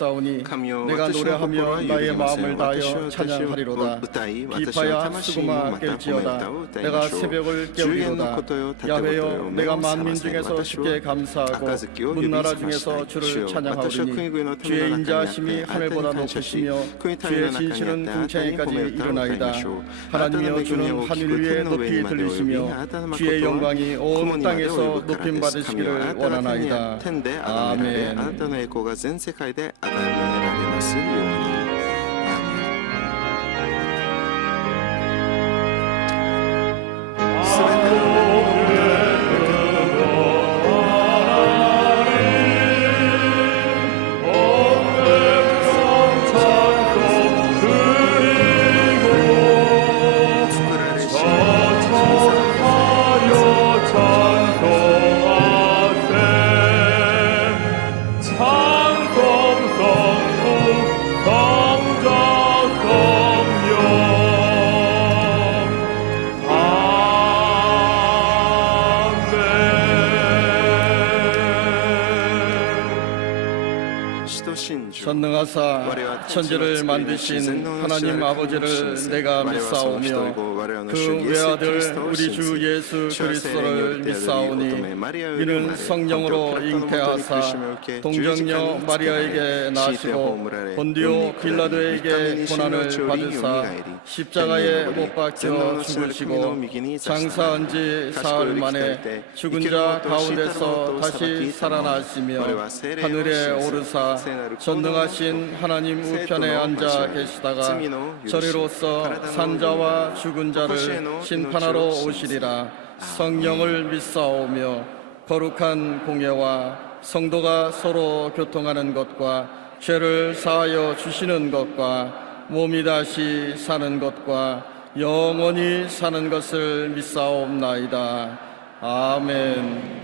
있사오니 내가 노래하며 나의 마음을 다하여 찬양하리로다. 기파야 수고마 깰지어다. 내가 새벽을 깨우리로다. 야훼여 내가 만민 중에서 주께 감사하고 문나라 중에서 주를 찬양하오리니 주의 인자하심이 하늘보다 높으시며 주의 진실은 궁창에까지 이르나이다. 하나님이여 주는 하늘 위에 높이 들리시며 주의 영광이 온 땅에서 높임 받으시기를 원하나이다. 아멘. あなたの栄光が全世界で崇められますように。 전능하사 천지를 만드신 하나님 아버지를 내가 믿사오며 그 외아들 우리 주 예수 그리스도를 믿사오니 이는 성령으로 잉태하사 동정녀 마리아에게 나시고 본디오 빌라도에게 고난을 받으사 십자가에 못 박혀 죽으시고 장사한 지 사흘 만에 죽은 자 가운데서 다시 살아나시며 하늘에 오르사 전능하신 하나님 우편에 앉아 계시다가 저리로서 산자와 죽은 자를 심판하러 오시리라. 성령을 믿사오며 거룩한 공예와 성도가 서로 교통하는 것과 죄를 사하여 주시는 것과 몸이 다시 사는 것과 영원히 사는 것을 믿사옵나이다. 아멘.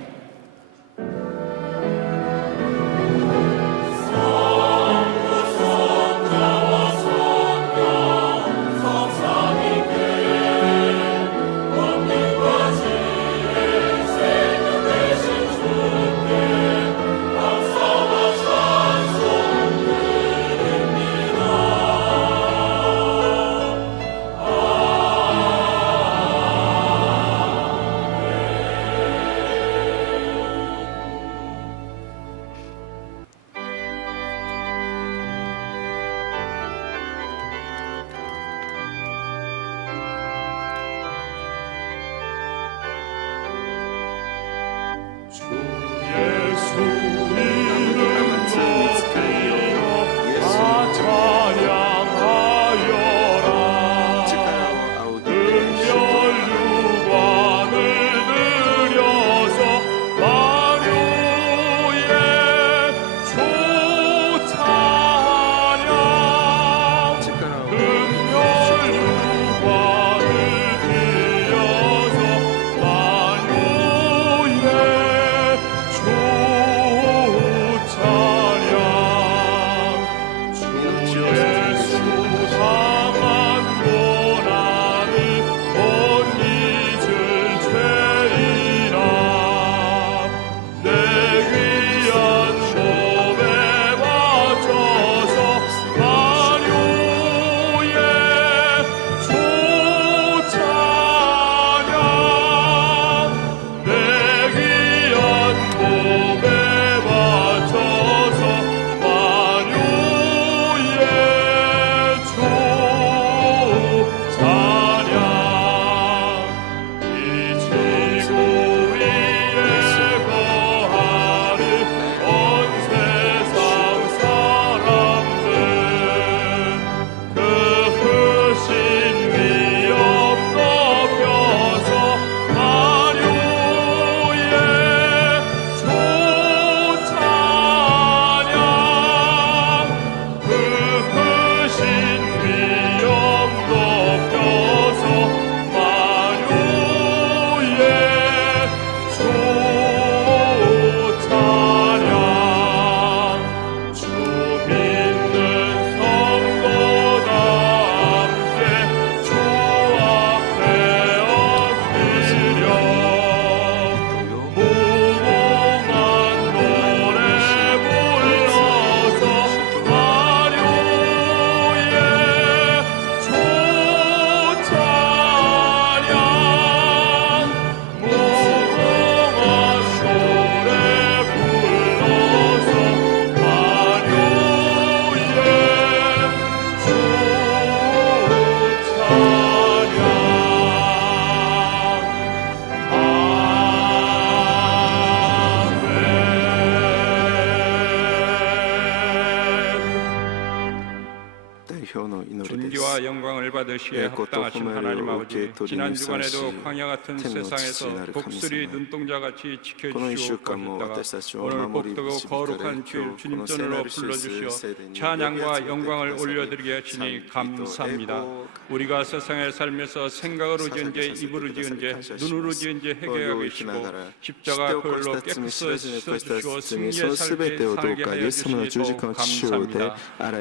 代表の祈りです。 존귀와 영광을 받으시에 합당하신 하나님 아버지, 지난 주간에도 광야 같은 세상에서 독수리 눈동자같이 この1 週 지켜주시고 間も 가셨다가 私たちを 오늘 守り 복되고 導かれ 거룩한 今 주일 日この 주님 聖 전으로 なる主 불러주시어 聖殿に 찬양과 영광을 呼び集めてくださり 올려드리게 하시니 감사합니다. 우리가 세상에 살면서 생각으로 지은 죄, 입으로 지은 죄, 눈으로 지은 죄 회개하고 계시고 십자가 그걸로 깨끗이 씻어주시고 승리에 살게 하여 주시니 또 감사합니다.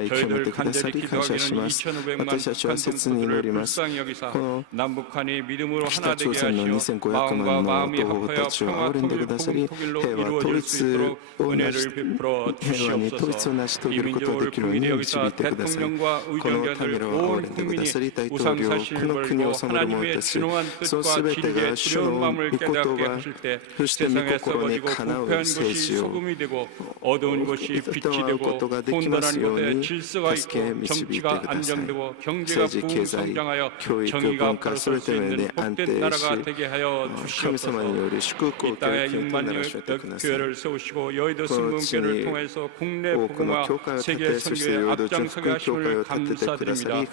저희들 간절히 기도하기는 2,500만 북한 동포들을 불쌍히 여기사 남북한이 믿음으로 하나 되게 하시어 마음과 마음이 합하여 평화 통일 복음 통일로 이루어질 수 있도록 은혜를 베풀어 주시옵소서. 이 민족을 국민이 여기서 대통령과 의정자들 온 국민이 우상사실을 걸고 하나님의 진홍한 뜻과 진리의 두려운 마음을 깨닫게 하실 때 세상에 썩어지고 부패한 것이 소금이 되고 어두운 것이 빛이 되고 혼돈한 곳에 질서가 있고 정치가 안정되고 경제가 부흥성장하여 정의가 바로 설 수 있는 복된 나라가 되게 하여 주시옵소서. 이 땅에 6만 교회를 세우시고 여의도 순금교를 통해서 국내 복음화 세계 선교에 앞장서게 하심을 감사드립니다.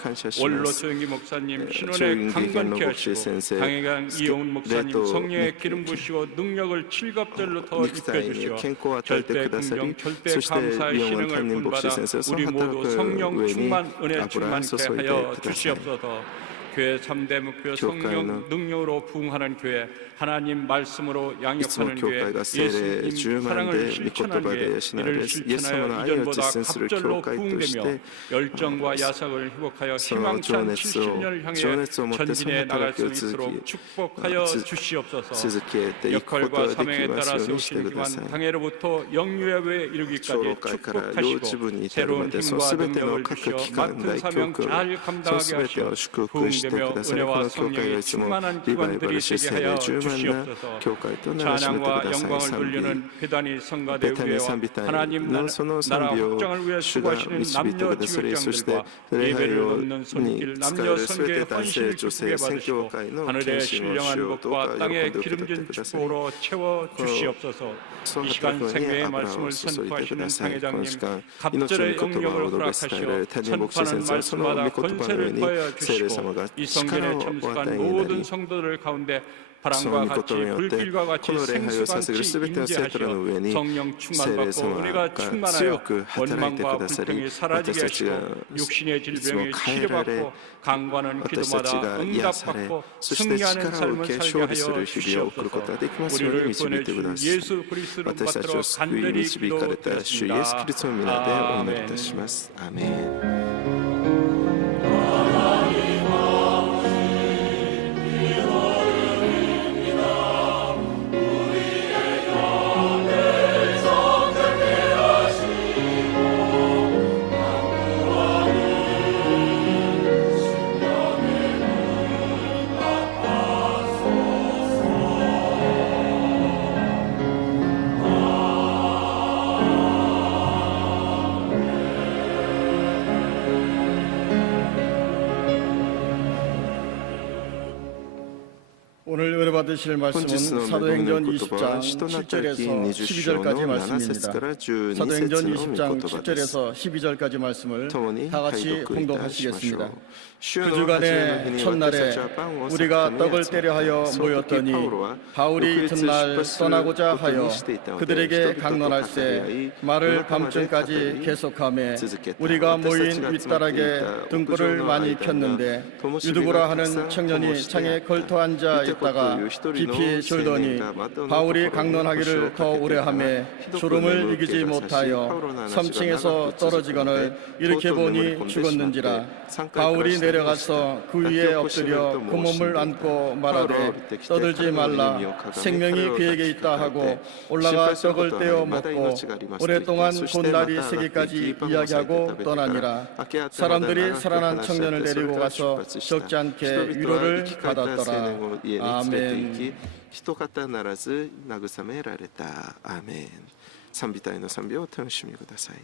원로 조영기 목사님, 신원에 강건케 하시고 강해강 이용훈 목사님 성령의 기름 부시고 능력을 칠갑절로 더 입혀주시어 절대 긍정, 절대 감사의 신앙을 본받아 우리 모두 성령 충만, 은혜 충만케 하여 주시옵소서. 교회 3대 목표 성령 능력으로 부흥하는 교회, 하나님 말씀으로 양육하는 교회, 예수님 사랑을 실천하는 교회, 이를 실천하여 이전보다 갑절로 부흥되며 열정과 야삭을 회복하여 희망찬 70년을 향해 전진해 나갈 수 있도록 축복하여 주시옵소서. 역할과 사명에 따라 세우시는 기관 당해로부터 영유예에 이르기까지 축복하시고 새로운 힘과 능력을 주시어 맡은 사명 잘 감당하게 하시어 부흥되며 은혜와 성령이 충만한 기관들이 되게 하여 주시옵소서. 찬양과 영광을 돌리는 회단이 성가대 위에와 하나님 나라 확장을 위해 수고하시는 남녀 지교장들과 예배를 얻는 손길 남녀 선교의 헌신을 기쁘게 받으시고 하늘의 신령한 복과 땅의 기름진 축복으로 채워 주시옵소서. 이 시간 생명의 말씀을 선포하시는 당회장님 갑절의 영역을 허락하시어 선포하는 말씀마다 권세를 더하여 주시고 이 성전에 참석한 모든 성도들 가운데 바람과 같이 불길과 같이 생수같이 임재하시어 성령 충만받고 은혜가 충만하여 원망과 불평이 사라지게 하시고 육신의 질병이 치료받고 강구하는 기도마다 응답받고 승리하는 삶을 살게 하여 주시옵소서. 우리를 보내주신 예수 그리스도를 받들어 간절히 기도드렸습니다. 아멘. 아멘. 오늘 은혜 받으실 말씀은 사도행전 20장 7절에서 12절까지 말씀입니다. 사도행전 20장 7절에서 12절까지 말씀을 다 같이 공동하시겠습니다. 그 주간의 첫날에 우리가 떡을 떼려 하여 모였더니 바울이 이튿날 떠나고자 하여 그들에게 강론할세 말을 밤중까지 계속하며 우리가 모인 윗다락에 등불을 많이 켰는데 유두보라 하는 청년이 창에 걸터 앉아 있다가 깊이 졸더니 바울이 강론하기를 더 오래 하며 졸음을 이기지 못하여 3층에서 떨어지거늘 이렇게 보니 죽었는지라. 바울이 내려가서 그 위에 엎드려 그 몸을 안고 말하되 떠들지 말라 생명이 그에게 있다 하고 올라가 떡을 떼어 먹고 오랫동안 곧날이 새기까지 이야기하고 떠나니라. 사람들이 살아난 청년을 데리고 가서 적지 않게 위로를 받았더라. 아멘. 人方ならず慰められた。アーメン。賛美隊の賛美をお楽しみください。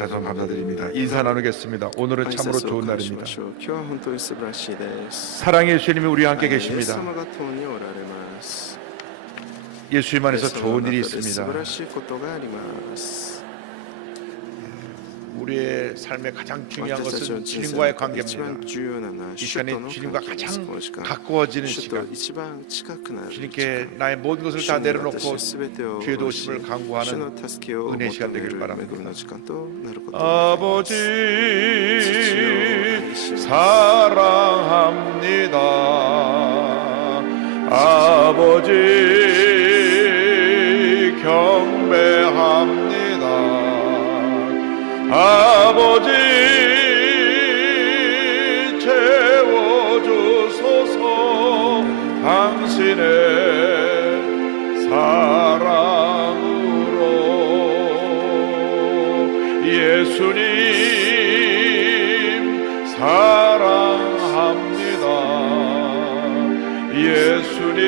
다시 한번 감사드립니다. 인사 나누겠습니다. 오늘은 참으로 挨拶を 좋은 交わし 날입니다. ましょう。今日は本当に素晴らしいです。 사랑의 예수님이 우리 함께 イエス 계십니다. 様が共におられます。 예수님 イエ 안에서 ス様の 좋은 일이 中で素晴 있습니다. らしいことがあります。 우리의 삶의 가장 중요한 私たちの 것은 人生の 주님과의 中で一番 관계입니다. 重要なのは 이 主と 시간에 の 주님과 関係です。この時 가장 間 가까워지는 主と 시간, 一番近くなる時 주님께 間 나의 모든 것을 主 다 に 내려놓고 私全てを 주의 下ろし 도우심을 主 강구하는 の助けを求 은혜 め 시간 되기를 る恵 바랍니다. みの時間となることを願います。 아버지 사랑합니다. 아버지 경배합니다. 아버지 채워주소서. 당신의 사랑으로 예수님 사랑합니다. 예수님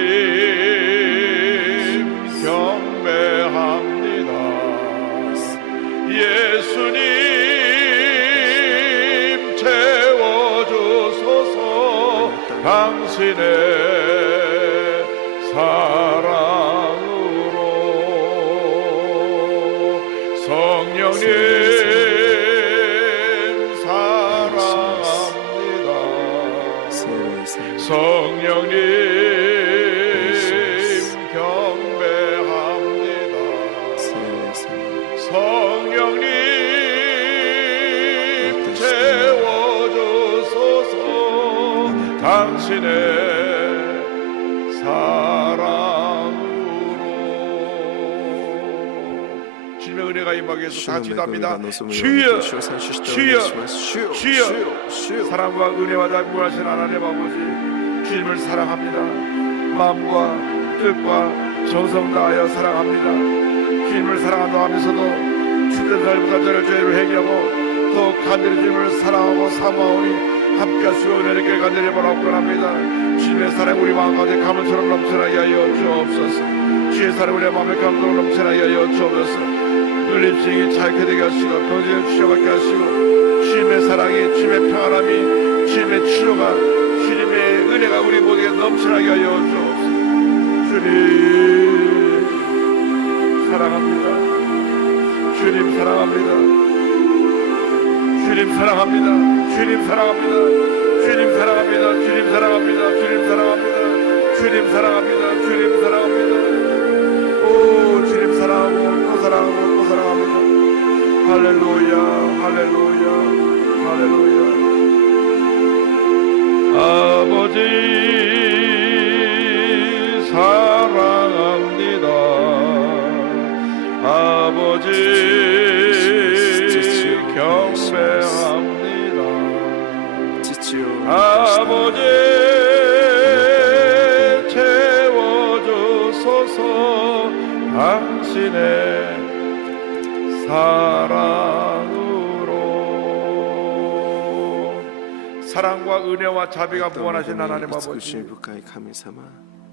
경배합니다. 예수님 채워주소서. 당신의 사랑으로 성령님 사랑합니다. 聖霊様 성령님 경배합니다. 聖霊様 성령님 채워주소서. 당신의 사랑으로 주님의 은혜가 임하게 해서 主 다 の 같이 恵みが 기도합니다. 望むように 주여 主を最初してお 주여 願いします。主よ 주여 主よ主よ 사랑과 은혜와 자비하신 하나님 아버지, 주님을 사랑합니다. 마음과 뜻과 정성 다하여 사랑합니다. 주님을 사랑한다 하면서도 주된 삶보다 저를 죄를 회개하고 더 간절히 주님을 사랑하고 사모하오니 함께 하시고 은혜를 간절히 바라옵건합니다. 주님의 사랑 우리 마음 가운데 가물처럼 넘쳐나게 하여 주옵소서. 주의 사랑 우리 마음에 감동을 넘쳐나게 하여 주옵소서. 눌림증이 자유케 되게 하시고 병증을 치료받게 하시고 주님의 사랑이, 주님의 평안함이, 주님의 치료가, 주님의 은혜가 우리 모두에게 넘쳐나게 하여 주옵소서. 주님 사랑합니다. 주님 사랑합니다. 주님 사랑합니다. 주님 사랑합니다. 주님 사랑합니다. 주님 사랑합니다. 주님 사랑합니다. 주님 사랑합니다. 주님 사랑합니다. 오 주님 사랑하고 또 사랑하고 또 사랑합니다. 할렐루야 할렐루야 할렐루야. 아버지 사랑합니다. 아버지 경배합니다. 아버지 채워주소서. 당신의 사랑으로 사랑과 은혜와 자비가 무한하신 하나님 아버지,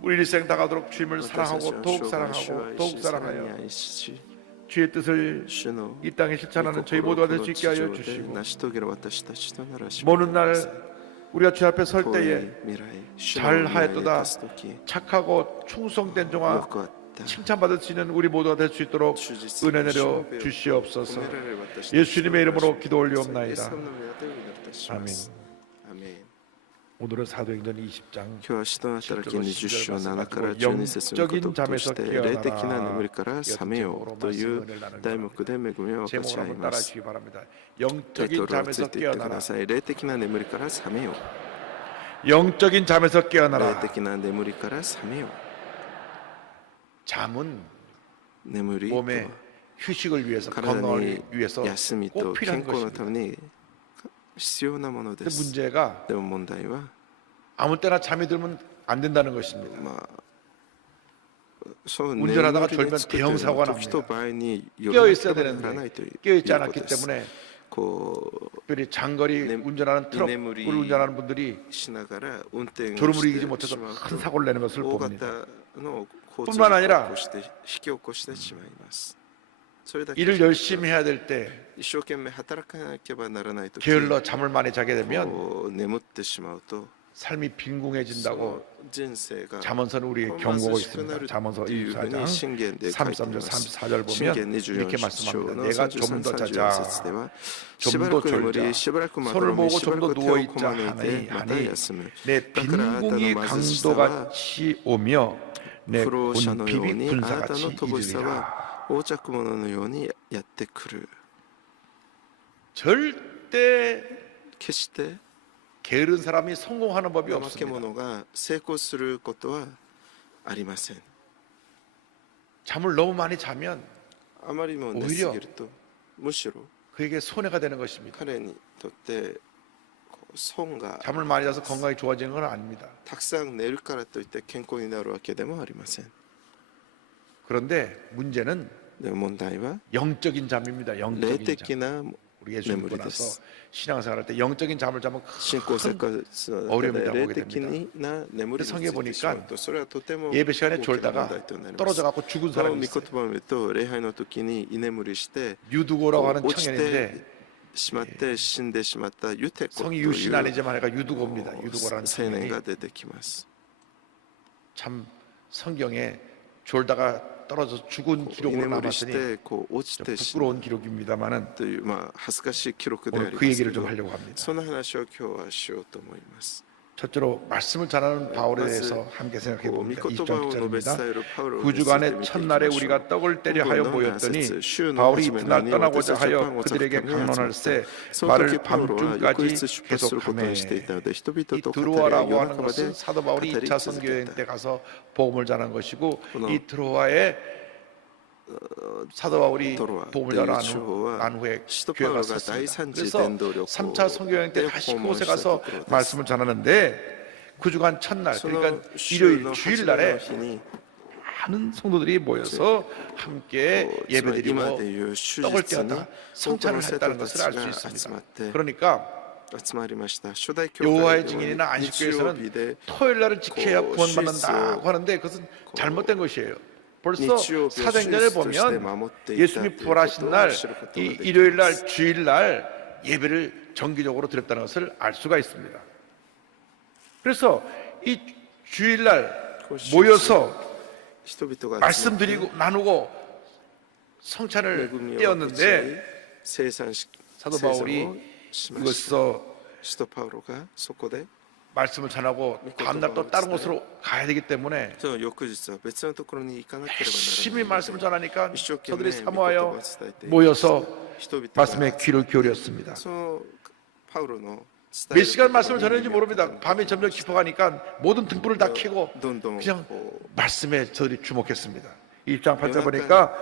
우리 일생 다가도록 주님을 사랑하고 더욱 사랑하고 더욱 사랑하여 주의 뜻을 이 땅에 실천하는 저희 모두가 될 수 있게 하여 주시고, 모든 날 우리가 주 앞에 설 때에 잘하였도다, 착하고 충성된 종아, 칭찬받을 수 있는 우리 모두가 될 수 있도록 은혜 내려 주시옵소서. 예수님의 이름으로 기도 올리옵나이다. 아멘. 오늘은 사도행전 20장 今日は使徒の働き20章7から12節のこととして霊的な眠りから覚めようという題目で恵みを分かち合います。タイトルをついていってください。霊的な眠りから覚めよう。 영적인 잠에서 霊 깨어나라. 的な眠りから覚めよう。 잠은 眠りと 몸의 は 휴식을 위해서, 体 건강을 に 위해서 休み 꼭 と 필요한 健康のた 것입니다. めに必要なもので 근데 す。 문제가 でも問題は 아무 때나 잠이 들면 안 된다는 것입니다. まあそう眠 운전하다가 り 졸면 がつくという 대형 の 사고가 は時と 납니다. 場合によ 깨어 らなけ 있어야 ればならない 되는데 という 깨어 있지 こ 않았기 とです。 때문에 こう 특별히 장거리 네, 운전하는 트럭을 이내물이 운전하는 분들이 しながら運転を 졸음을 して 이기지 し 못해서 まう 큰 と 사고를 내는 것을 大 봅니다. 型の交通事 뿐만 故を 아니라 起こして引き起こしてしまいます。 일을 열심히 해야 될 때 一生懸命働かなければならないとき 게을러 잠을 많이 자게 되면 眠ってしまうと 삶이 빈궁해진다고 人生が 잠언서는 우리에게 경고하고 있습니다. 잠언서 24장 33절 34절 보면 이렇게 말씀합니다. 내가 좀 더 자자, 좀 더 졸자, 손을 모으고 좀 더 누워있자 하니 내 빈궁이 강도같이 오며 내 본핍이 군사같이 이르리라. 横着者のようにやってくる 절대 決して 게으른 사람이 성공하는 법이 怠け 없습니다. 者が成功することはありません 잠을 너무 많이 자면 あまりにも寝すぎるとむしろ 그에게 손해가 되는 것입니다. 彼にとってこう損が 잠을 많이 자서 건강이 좋아지는 건 아닙니다. たくさん寝るからといって健康になるわけでもありません 그런데 문제는 でも問題は 영적인 잠입니다. 霊 영적인 잠. 的な 우리 예수 믿고 나서 신앙생활할 때 영적인 잠을 자면 信仰生活の中 어려움이 で 나오게 霊的な眠りにつ 성경에 いてしまう 보니까 とそれはとても 예배 大 시간에 きな問 졸다가 題となります 떨어져 갖고 죽은 その 사람이 御 있어요. 言葉を見ると礼拝の時に居眠りして 유두고라고 하는 落ちて 청년인데 しまって死んでしまったユテコと 성이 い 유신 う 아니지만 얘가 유두고입니다. 유두고라는 青年 청년이 が出てきます 참 성경에 졸다가 떨어져 죽은 居 기록으로 眠りし 남았으니 てこう落ち 좀 てしまう 부끄러운 기록입니다만은 という恥ずかしい記録であ 오늘 り 그 ます 얘기를 け 좀 ど 하려고 합니다. その話を今日はしようと思います 첫째로 말씀을 전하는 바울에 대해서 함께 생각해 御 봅니다. 言葉を述べ 20절입니다. 伝えるパウロについ 구주간의 て見ていき 첫날에 ましょう 우리가 떡을 때려 하여 모였더니 바울이 바울이 이튿날 이튿날 떠나고자 떠나고자 하여 하여 그들에게 그들에게 강론할세 말을 말을 밤중까지 계속하며 계속하매 이 이 드로아라고 하는 것은 사도 바울이 2차 선교여행 때 가서 복음을 전한 것이고 이 드로아에 사도 바울이 복음을 전한 후에 교회가 갔습니다. 그래서 3차 선교여행 때 다시 그곳에 가서 말씀을 전하는데 구주간 첫날 그러니까 일요일 주일날에 많은 성도들이 모여서 함께 예배드리고 떡을 떼었다 성찬을 했다는 것을 알 수 있습니다. 그러니까 여호와의 증인이나 안식교에서는 토요일날을 지켜야 구원받는다고 하는데 그것은 잘못된 것이에요. 벌써 사도행전을 보면 예수님이 부활하신 날 이 일요일날 주일날 예배를 정기적으로 드렸다는 것을 알 수가 있습니다. 그래서 이 주일날 모여서 말씀드리고 나누고 성찬을 떼었는데 사도 바울이 이것서 말씀을 전하고 다음날 또 다른 곳으로 가야 되기 때문에 열심히 말씀을 전하니까 저들이 사모하여 모여서 말씀에 귀를 기울였습니다. 몇 시간 말씀을 전했는지 모릅니다. 밤이 점점 깊어가니까 모든 등불을 다 켜고 그냥 말씀에 저들이 주목했습니다. 1장 8절 보니까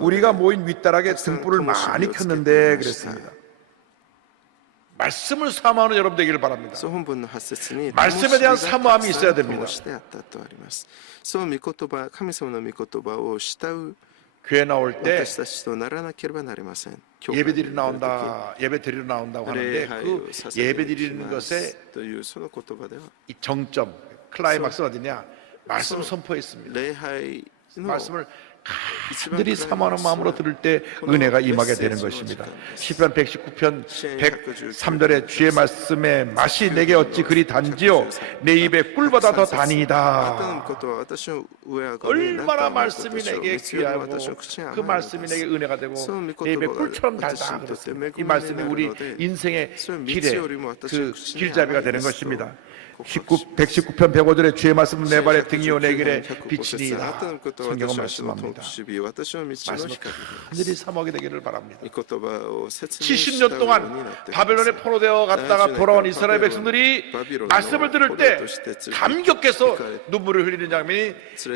우리가 모인 윗다락에 등불을 많이 켰는데 그랬습니다. 말씀을 사모하는 여러분 되기를 바랍니다. 말씀에 대한 사모함이 있어야 됩니다. 교회 나올 때 예배드리러 나온다고 하는데 그 예배드리는 것의 이 정점, 클라이막스 어디냐? 말씀 선포했습니다. 말씀을 간절히 사모하는 마음으로 들을 때 은혜가 임하게 되는 것입니다. 시편 119편 103절에 주의 말씀의 맛이 내게 어찌 그리 단지요 내 입에 꿀보다 더 다니이다. 얼마나 말씀이 내게 귀하고 그 말씀이 내게 은혜가 되고 내 입에 꿀처럼 달다 그랬습니다. 이 말씀이 우리 인생의 길에 그 길잡이가 되는 것입니다. 119편 105절에 주의 말씀은 내 발의 등이요 내 길에 빛이니이다. 성경은 말씀합니다. 말씀을 간절히 사모하게 되기를 바랍니다. 70년 동안 바벨론에 포로되어 갔다가 돌아온 이스라엘 백성들이 말씀을 들을 때 감격해서 눈물을 흘리는 장면이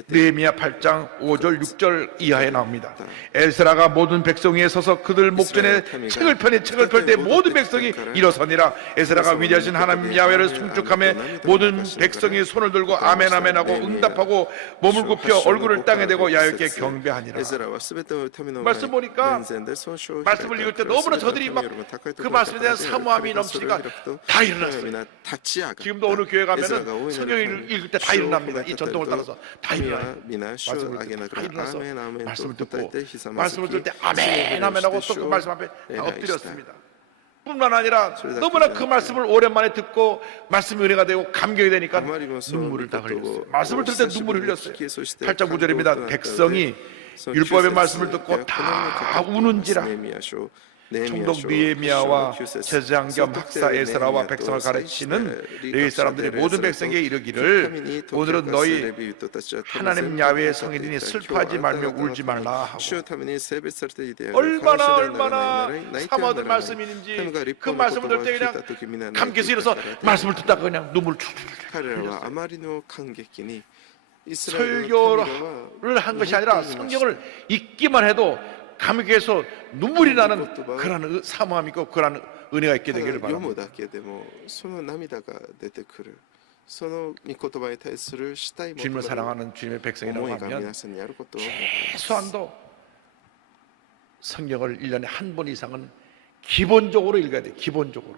느헤미야 8장 5절 6절 이하에 나옵니다. 엘사라가 모든 백성 위에 서서 그들 목전에 책을 펼 때 모든 백성이 일어서니라. 엘사라가 위대하신 하나님 야훼를 송축하며 모든 백성이 손을 들고 아멘 아멘 하고 응답하고 몸을 굽혀 얼굴을 땅에 대고 야훼께 경배하니라. 말씀 보니까 말씀을 읽을 때 너무나 저들이 막 그 말씀에 대한 사모함이 넘치니까 다 일어났어요. 지금도 어느 교회 가면은 성경을 읽을 때 다 일어납니다. 이 전통을 따라서 다 일어나요. 말씀을 듣고 다 일어나서 말씀을 듣고 말씀을 들을 때 아멘 아멘 하고 또 그 말씀 앞에 다 엎드렸습니다. 뿐만 아니라 너무나 그 말씀을 오랜만에 듣고 말씀이 은혜가 되고 감격이 되니까 눈물을 다 흘렸어요. 말씀을 들을 때 눈물을 흘렸어요. 8장 9절입니다. 백성이 율법의 말씀을 듣고 다 우는지라. 총독 느헤미야와 제사장 겸 학사 에스라와 백성을 가르치는 레위 사람들이 모든 백성에게 이르기를 오늘은 너희 하나님 야훼의 성일이니 슬퍼하지 말며 울지 말라 하고 얼마나 사모하던 말씀인지 그 말씀을 들을 때 그냥 감격해서 일어서 말씀을 듣다가 그냥 눈물을 설교를 한 것이 아니라 성경을 읽기만 해도 감격해서 눈물이 나는 그런 사모함이 있고 그런 은혜가 있게 되기를 바랍니다. 주님을 사랑하는 주님의 백성이라고 하면 최소한도 성경을 1년에 한 번 이상은 기본적으로 읽어야 돼요. 기본적으로.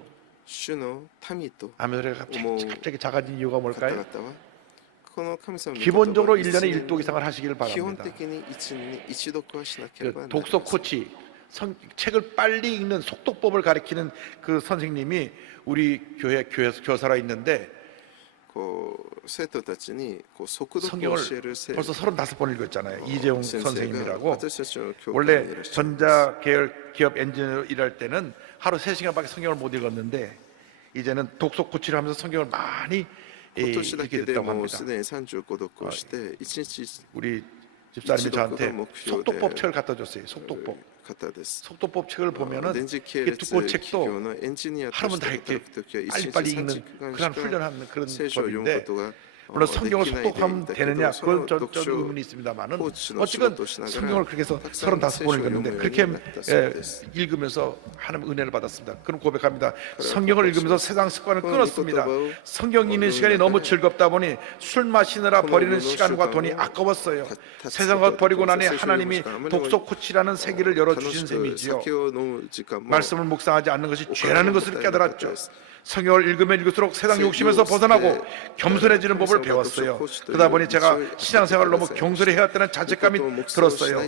아멘. 갑자기 작아진 이유가 뭘까요? 기본적으로 1년에 1독 이상을 하시기를 바랍니다. 독서 코치, 책을 빨리 읽는 속독법을 가르치는 그 선생님이 우리 교회 교사로 있는데 성경을 벌써 35번 읽었잖아요. 이재용 선생님이라고. 원래 전자계열 기업 엔지니어로 일할 때는 하루 3시간밖에 성경을 못 읽었는데 이제는 독서 코치를 하면서 성경을 많이 읽게 됐다고 합니다. 우리 집사님이 저한테 속독법 책을 갖다 줬어요. 속독법 책을 보면은 이 두꺼운 책도 하루면 다 읽게 빨리빨리 읽는 그런 훈련하는 그런 법인데 물론 성경을 속독하면 되느냐 그건 좀 의문이 있습니다만은 어쨌든 성경을 그렇게 해서 35번 읽었는데 그렇게 읽으면서 하나님 은혜를 받았습니다. 그럼 고백합니다. 성경을 읽으면서 세상 습관을 끊었습니다. 성경 읽는 시간이 너무 즐겁다 보니 술 마시느라 버리는 시간과 돈이 아까웠어요. 세상을 버리고 나니 하나님이 독서 코치라는 세계를 열어주신 셈이지요. 말씀을 묵상하지 않는 것이 죄라는 것을 깨달았죠. 성경을 읽으면 읽을수록 세상 욕심에서 벗어나고 겸손해지는 법을 배웠어요. 그러다 보니 제가 신앙생활을 너무 경솔히 해왔다는 자책감이 들었어요.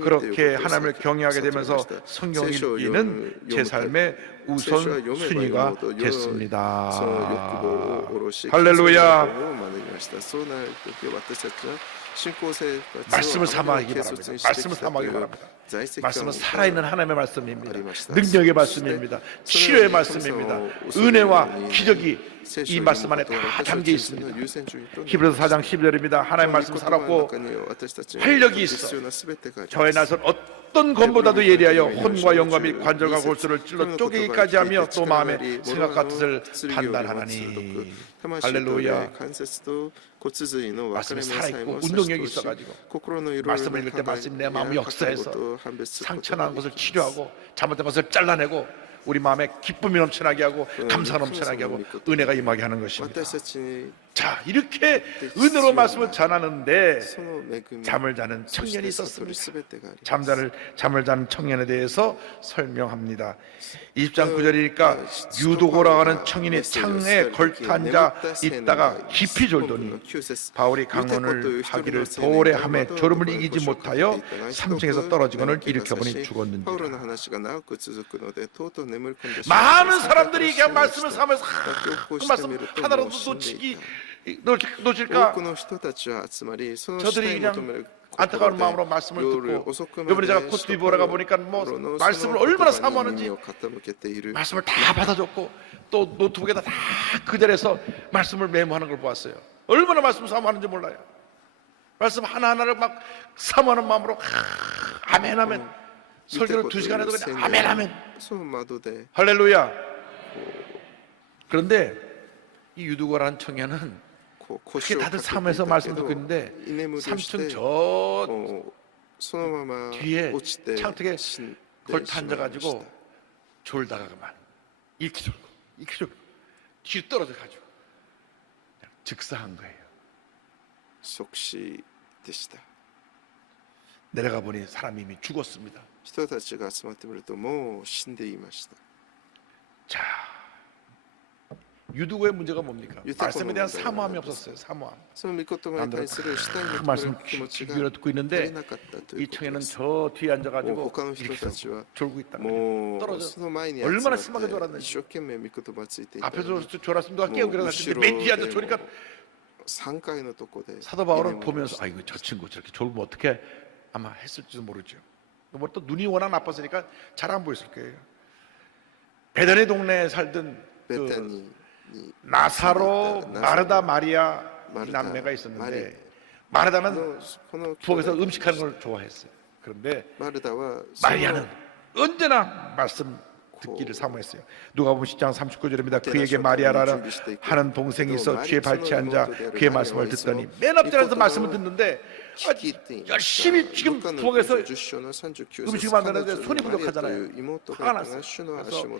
그렇게 하나님을 경외하게 되면서 성경 읽기는 제 삶의 우선순위가 됐습니다. 할렐루야. 말씀을 사모하기 바랍니다. 말씀을 사모하기 바랍니다. 말씀은 살아있는 하나님의 말씀입니다. 능력의 말씀입니다. 치료의 말씀입니다. 은혜와 기적이 이 말씀 안에 다 담겨 있습니다. 히브리서 4장 12절입니다. 하나님의 말씀 살았고 활력이 있어 저의 날선 어떤 검보다도 예리하여 혼과 영과 및 관절과 골수를 찔러 쪼개기까지 하며 또 마음의 생각과 뜻을 판단하나니. 할렐루야. 말씀이 살아있고 운동력이 있어가지고 말씀을 읽을 때 말씀이 내 마음을 역사해서 상처난 것을 치료하고 잘못된 것을 잘라내고 우리 마음에 기쁨이 넘쳐나게 하고 감사가 넘쳐나게 하고 은혜가 임하게 하는 것입니다. 자, 이렇게 은혜로 말씀을 전하는데 잠을 자는 청년이 있었습니다. 잠을 자는 청년에 대해서 설명합니다. 20장 9절이니까 유도고라고 하는 청인이 창에 걸터 자 있다가 깊이 졸더니 바울이 강론을 하기를 도래 함에 졸음을 이기지 못하여 3층에서 떨어지거늘 일으켜보니 죽었는지라. 많은 사람들이 그냥 말씀을 삼아서 그 말씀 하나라도 놓칠까 저들이 그냥 안타까운 마음으로 말씀을 듣고 이번에 제가 코트디부아르 가보니까 뭐 말씀을 얼마나 사모하는지 말씀을 다 받아줬고 또 노트북에다 다 그 자리에서 말씀을 메모하는 걸 보았어요. 얼마나 말씀 사모하는지 몰라요. 말씀 하나하나를 막 사모하는 마음으로 아멘 아멘. 설교를 2시간 해도 그냥 아멘 아멘. 할렐루야. 그런데 이 유두고라는 청년은 그렇게 다들 사모해서 말씀 듣고 있는데 3층 저 뒤에 창택에 걸터 앉아가지고 졸다가 그만 이렇게 졸고 뒤로 떨어져가지고 즉사한 거예요. 即死でした。 내려가 보니 사람이 이미 죽었습니다. 人たちが集まってみるともう死んでいました。 자, 유두고의 문제가 뭡니까? 유두고의 말씀에 대한 문제가 사모함이 뭐냐면 없었어요. 사모함. その御言葉に対する主体に 그 말씀 気持ちが 귀로 듣고 足り 있는데 なかったとい 이 うこと 청에는 です。 저 뒤에 もう 앉아가지고 他の人 이렇게 たちは 졸고 있다. もう 떨어져 その前に 얼마나 集 심하게 まって 졸았는지. 一生懸命御言葉ついていたの 앞에서 に 졸았으면 누가 깨우기로 뭐 했는데 맨 뒤에 앉아後ろ 졸으니까 3階のとこで 사도 바울은 居眠りを 보면서 して 아 이거 저 친구 저렇게 졸면 어떻게 아마 했을지도 모르죠. 뭐 또 눈이 워낙 나빴으니까 잘 안 보였을 거예요. 베단의 동네에 살던 ベタ 그 に 나사로 마르다 마리아 이 마르다, 남매가 있었는데 마리. 마르다는 この 부엌에서 음식하는 걸 좋아했어요. 그런데 マルダは 마리아는 언제나 말씀 듣기를 사모했어요. 누가복음 10장 39절입니다. 그에게 마리아라는 하는 동생이 있어 뒤에 발치 앉아 그의 말씀을 듣더니 맨 앞자리에서 말씀을 듣는데 열심히 지금 부엌에서 음식을 만드는데 손이 부족하잖아요. 화가 났어요.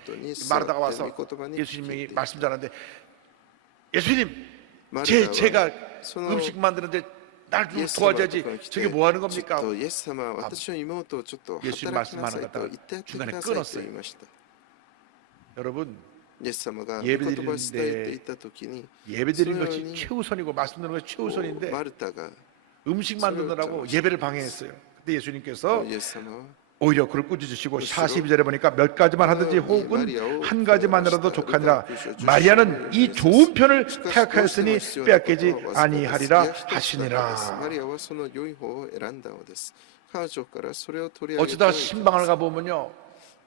그래서 마르다가 와서 예수님이 말씀 잘하는데 예수님 제가 음식 만드는데 날 좀 도와줘야지 저게 뭐 하는 겁니까? イエス様は私の妹をちょっと 예수님 働きなさい 말씀하는 と 거다가 言ってやってく 중간에 ださいと 끊었어요. 言いました。 여러분 イエス様が御 예배 言葉を伝えていた時に 예배드리는 것이 최우선이고 말씀 듣는 것이 こう 최우선인데 マルタが 음식 만드느라고 예배를 방해했어요. 근데 예수님께서 イエス様は 오히려 그를 꾸짖으시고 42절에 보니까 몇 가지만 하든지 혹은 한 가지만이라도 족하니라 마리아는 이 좋은 편을 택하였으니 빼앗기지 아니하리라 マ 하시니라. リアはその良い方を選んだのです。彼女からそれを取り上げて 어쩌다 신방을 가보면요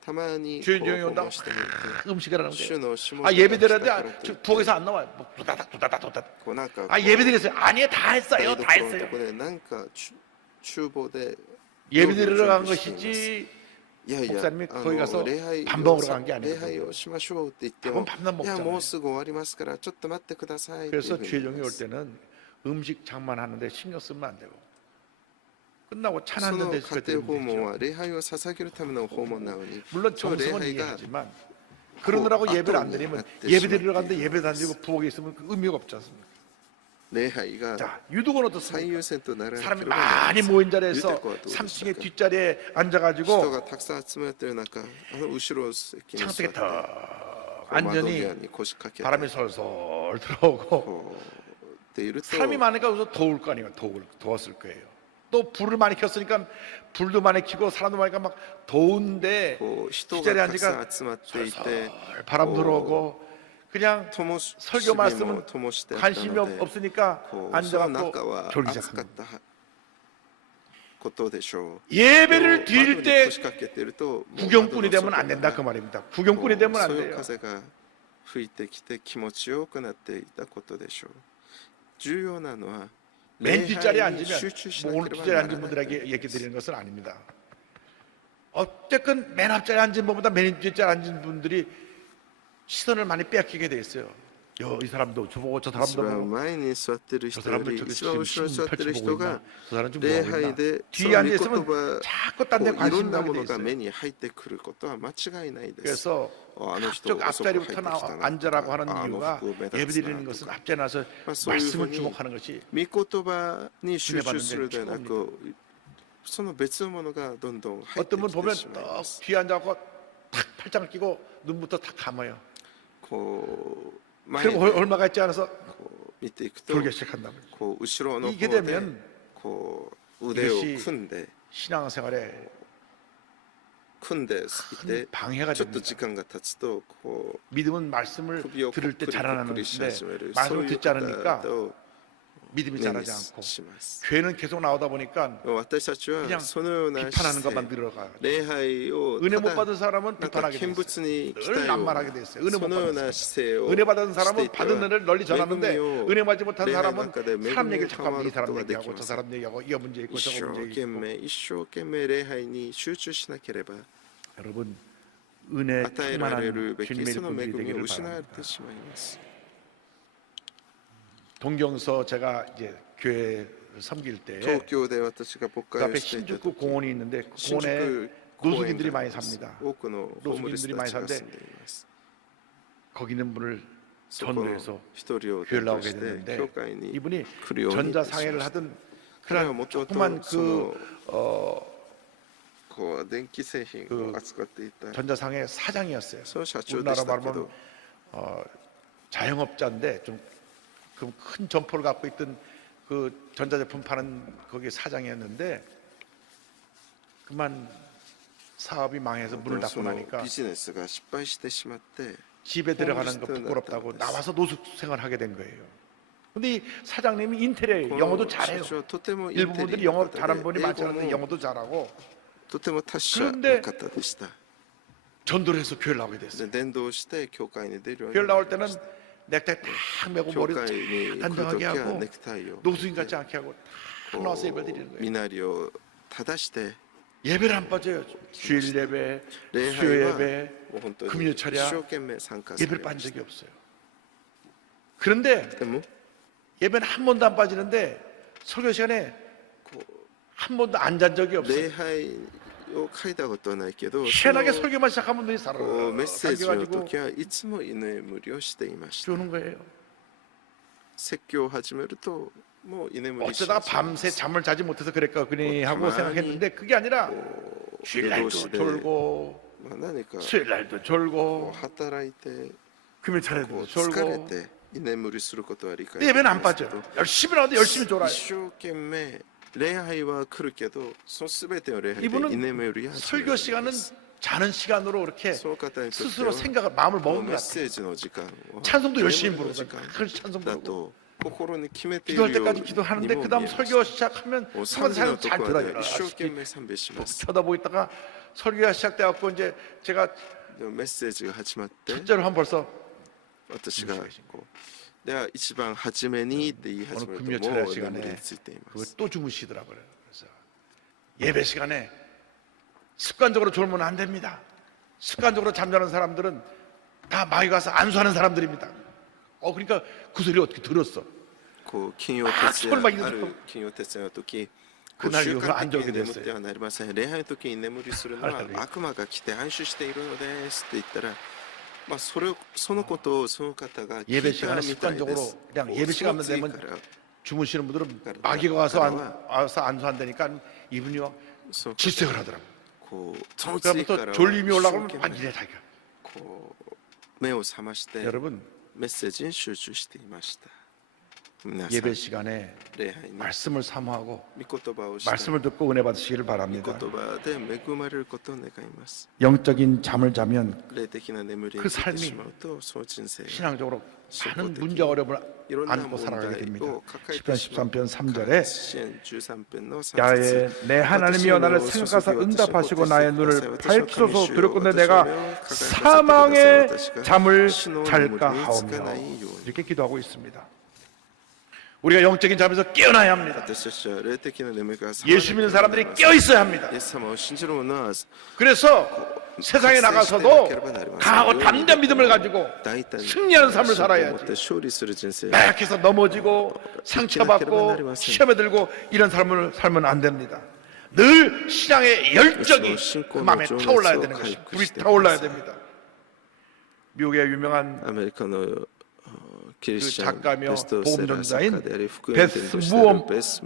たまに 주인종이 訪 온다 問してみて 음식을 하는 主 거예요. の下 아 예배드려야 から 돼. とい 저 って 부엌에서 안 나와요. 뭐 도다닥 こうなんか 아 예배드렸어요. 아니에요 다 했어요. 台 다 所のと 했어요. こでなんか厨房で 예배드리러 간 것이지 いやいや 목사님이 거기 가서 礼拝 밥 먹으러 간 게 礼拝 아니거든요. をしましょうって言って 밥은 も 밥만 いや 먹잖아요. もうすぐ終わりますからちょっと待ってくださいっていう 그래서 ふうに言い 주의종이 ま 올 す 때는 음식 장만하는데 신경 쓰면 안 되고 끝나고 찬 そ 한 の 잔 家 대씩 庭訪問 드리면 は 되죠. 礼拝を捧げるための訪問なのに 물론 その礼 정성은 拝が 이해하지만 그러느라고 예배를 안 드리면 앞으로 예배 드리러 갔는데 예배도 안 드리고 부엌에 있으면 그 의미가 없지 않습니까? 礼拝が 자, 유독은 最 어떻습니까? 優先とならなけれ 사람이 ば 많이 모인 자리에서 豊かはどうでしたか 3층의 뒷자리에 人 앉아가지고 がたくさん集まっている中後ろ席に座って 창석에 턱 窓 완전히 際に腰掛けて 바람이 솔솔 들어오고 こうっていると 사람이 많으니까 여기서 더울 거 아니에요. 더웠을 거예요. 또 불을 많이 켰으니까 불도 많이 켜고 사람도 많으니까 막 더운데 こう人 뒷자리에 がたくさ 앉으니까 ん集まっていて 솔솔 바람 들어오고 그냥 灯し 설교 火も 말씀은 灯してあった 관심이 ので 없으니까 こうその中 앉아갖고 は 졸기 暑かっ 시작합니다. たことでしょう。 예배를 드릴 窓に 때 腰掛けているともう 구경꾼이 窓の 되면 안 外 된다 か 그 ら 말입니다. 구경꾼이 되면 こう 안 そういう 돼요. 風が吹いてきて気持ちよくなっていたことでしょう。重要なのは 맨 뒷자리에 礼拝に 앉으면 集中し 뭐 な 오늘 ければ 뒷자리에 な 앉은 らない 분들에게 얘기 드리는 것은 아닙니다. 어쨌든 맨 앞자리에 앉은 분보다 맨 뒷자리에 앉은 분들이 시선을 많이 빼앗기게 돼 있어요. 이 사람도 저보고 저 一 사람도 番 보고 前に座ってる 저 人よ 사람들 り 저기 一番 지금 後ろに座 신 ってる 펼쳐보고 人 있나? が 저 사람 좀 礼 뭐하고 拝 있나? でそ 뒤에 の 앉아 御 있으면 言葉 자꾸 딴 데 いろ 관심 んな 가게 も 돼 のが 있어요. 目に入ってくることは間違いないです。 그래서 あの人 앞쪽 遅く入って 앞자리부터 きたな 앉으라고 とか 하는 あの 이유가 服目立 예배 つ 드리는 なと 것은 か 앞자리에 나서 まあそういうふう 말씀을 に 주목하는 것이 御言葉に集 은혜 中 받는 するではな 데 くその別のものがどんどん入って 어떤 분 き 보면 てしまい 딱 ます。 뒤에 앉아갖고 탁 팔짱을 끼고 눈부터 탁 감아요. こう前 그럼 で 얼마가 있지 않아서 こう見ていくと 졸기 시작한다고요. こう後ろの方 이게 で 되면 こう腕を 이것이 組んで 신앙생활에 組んでい 큰 て 방해가 ちょっと 됩니다. 時間が経つとこ 믿음은 말씀을 う首をこ 들을 っ 때 くりこっく 자라나는데 りし始めるそう 말씀을 いう 듣지 方 않으니까 と 믿음이 目に 자라지 않고 します。 교회는 계속 나오다 보니까 私たちは 그냥 そのような 비판하는 姿 것만 勢 늘어가요. 礼拝を 은혜 た 못 だ 받은 사람은 なんか 비판하게 見 돼요. 物に来 늘 たよう 난말하게 な 돼 있어요. 은혜 そ 못 のよう 받은 な 사람. 姿勢を 은혜 받은 して 사람은 いて 받은 은혜를 널리 は 전하는데 恵みを 은혜 받지 못한 礼拝の 사람은 中で恵み 사람 を 얘기를 자꾸 하면 賜 이 ること 사람 ができ 얘기하고 ま 저 す。 사람 얘기하고 이 문제 있고 一 저거 生 문제 懸 있고 命一生懸命礼拝に集中しなければ 여러분 은혜 与えられ 충만한 るべき 주님의 その恵 일꾼들이 みを 되기를 失われ 바랍니다. てしまいます。 동경서 제가 이제 교회 섬길 때 東京で私が牧 그 会を 앞에 していた 신주쿠 時 공원이 있는데 그 新 공원에 宿公園 노숙인들이 があ 많이 ります 삽니다. 多くのホームレスたちが住んでいます。 거기 있는 분을 そこの 전도에서 一人を 교회를 伝道 나오게 して 됐는데 教会に 이분이 来るようにいたしま 전자상해를 した。 하던 彼は 그런 もとも 조그만 とその 그 こう電気製品を扱っていた 전자상해 사장이었어요. その社長で 우리나라 したけ 말하면 ど 자영업자인데 좀 큰 점포를 갖고 있던 그 전자제품 파는 거기 사장이었는데 그만 사업이 망해서 문을 でも 닫고 その 나니까 ビジネスが失敗してしまって 집에 들어가는 거 홈리스트는 부끄럽다고 나타났어요. 나와서 노숙 생활을 하게 된 거예요. 근데 이 사장님이 인테리어 영어도 この 잘해요. 社長とてもイン 일부 テリ 분들이 の 영어 方 잘하는 분이 で 많지 英語 않은데 も 영어도 잘하고 とても達者 그런데 な方でした。 전도를 해서 교회를 나오게 で 됐어요. 伝道して教会に出るように 교회를 な 나올 り 때는 ました。 넥타이 딱 메고 教 머리 会に来ると 단정하게 きは 하고 ネクタイを 노숙인 같지 않게 하고 다 나와서 예배를 드리는 身 거예요. なりを正して 예배를 안 빠져요. 주일 예배, 礼 수요 拝は 예배, もう本当に 금요 一 철야 生懸命参加され 예배를 ま 빠진 し 적이 없어요. 그런데 た。でも 예배는 한 번도 안 빠지는데 설교 시간에 한 번도 안 잔 적이 礼 없어요. 拝を書いたことはないけど、そ 희한하게 の 설교만 시작하면 눈이 こう 사르르 メッセージの 감겨가지고 時はいつも居眠りをしていました。 주는 거예요. 説教を始めるともう居眠りし 어쩌다가 始めます 밤새 잠을 자지 못해서 그랬거니 하고 가만히 생각했는데 그게 아니라 こう 주일날도 夜通しで 졸고 まあ何か 수요일날도 こ 졸고 う働いて 금요일날에도 こう疲れ 졸고 て居眠りすることは理解 근데 でき 예배는 ま 안 すけ 빠져요. ど 열심히 나오는데 열심히 졸아요. 一生懸命礼拝は来るけどその全ての礼拝で 이분은 居眠りは始め 설교 る 시간은 자는 시간으로 이렇게 その方にとって 스스로 は 생각을 마음을 もう 먹은 メ 것 ッセ 같아요. ージの時間を 찬송도 열심히 眠りの 부르고 時間 그래서 찬송 だ 부르고 と心に決めてい 기도할 るよう 때까지 に 기도하는데 も 그 見 다음 えます 설교 시작하면 もう 성가대 賛美の 사람 と 잘 ころは 들어요. 一生懸命賛美します 쳐다보고 있다가 설교가 시작돼갖고 이제 제가 でもメッセージが始まって 첫째로 한 벌써 私がこうでは一番初めにって言い始める 금요 とも 철야 う眠り 시간에 についていま 그걸 す 또 주무시더라고요. 그래서 예배 시간에 습관적으로 졸면 안 됩니다. 습관적으로 잠자는 사람들은 다 마귀가 가서 안수하는 사람들입니다. 그러니까 그 소리 어떻게 들었어? こう金曜徹夜 설마 이거 ある金曜徹夜の時그날 習 이후로 慣 안 的 자게 に眠っ 됐어요. てはなりません礼拝の時に眠りするのは 할렐루야. 悪魔が来て暗守しているのですって言ったらまあそのことをその方が聞 예배 いた 시간에 みたいで 습관적으로 す 그냥 こう 예배 その 시간만 次 되면 から 주무시는 분들은 마귀가 와서 와서 안수한다니까 이분이 その 질색을 하더라고. こうその次から 그다음부터 は 졸림이 一生 올라가면 懸 막 命 이래 자기가. こう目を覚まして 여러분 メッセージに集中していました皆さん 예배 시간에 礼拝に 말씀을 사모하고 御言葉をして 말씀을 듣고 은혜 받으시기를 御 바랍니다. 言葉で恵まれることを願います 영적인 잠을 자면 霊的な眠りに 그 ついて 삶이 しまうとその人生 신앙적으로 많은 신앙적인 문제 어려움을 이런 안고 문제 살아가게 됩니다. 또 가까이 10편 13편 3절에 시편 13편 야외 내 하나님이여 나를 생각하사 응답하시고 나의 눈을 밝히소서 두렵건대 내가 사망의 잠을 잘까 하오며 이렇게 기도하고 있습니다. 우리가 영적인 잠에서 깨어나야 합니다. 私たちは霊的な眠りから 예수 믿는 사람들이 깨어 있어야 합니다. イエス様を信じる者は 그래서 세상에 나가서도 강하고 담대한 믿음을 가지고 大胆に 승리하는 삶을 信仰を持って 살아야지. 勝利する人生を 나약해서 넘어지고 상처받고 시험에 들고 이런 삶을 살면 안 됩니다. 늘 신앙의 열정이 그 마음에 타올라야 되는 것입니다. 불이 타올라야 됩니다. 미국의 유명한 アメリカのキリスチャン 작가며 ベストセラー作家であり 복음전자인 福音伝道しているベス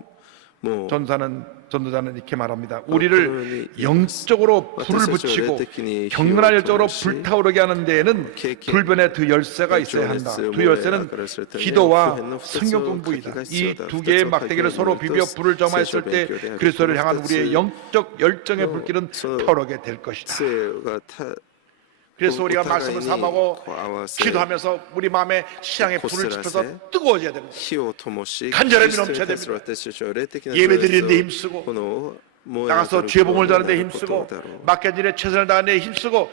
もう 전도자는 이렇게 말합니다. 우리를 영적으로 불을 붙이고 경건한 열정으로 불타오르게 하는 데에는 불변의 두 열쇠가 있어야 한다. 두 열쇠는 기도와 성경 공부이다. 이 두 개의 막대기를 서로 비벼 불을 점화했을 때 그리스도를 향한 우리의 영적 열정의 불길은 타오르게 될 것이다. 生が 그래서 우리가 말씀을 삼하고 기도하면서 우리 마음에 신앙의 불을 지펴서 뜨거워져야 됩니다. 火を灯し 간절함이 넘쳐야 됩니다. 私たちは霊的な 예배 드리는 데 情熱 힘쓰고 をこの燃え上がる 나가서 죄봉을 다하는 데 힘쓰고 맡겨진 일에 최선을 다하는 데 힘쓰고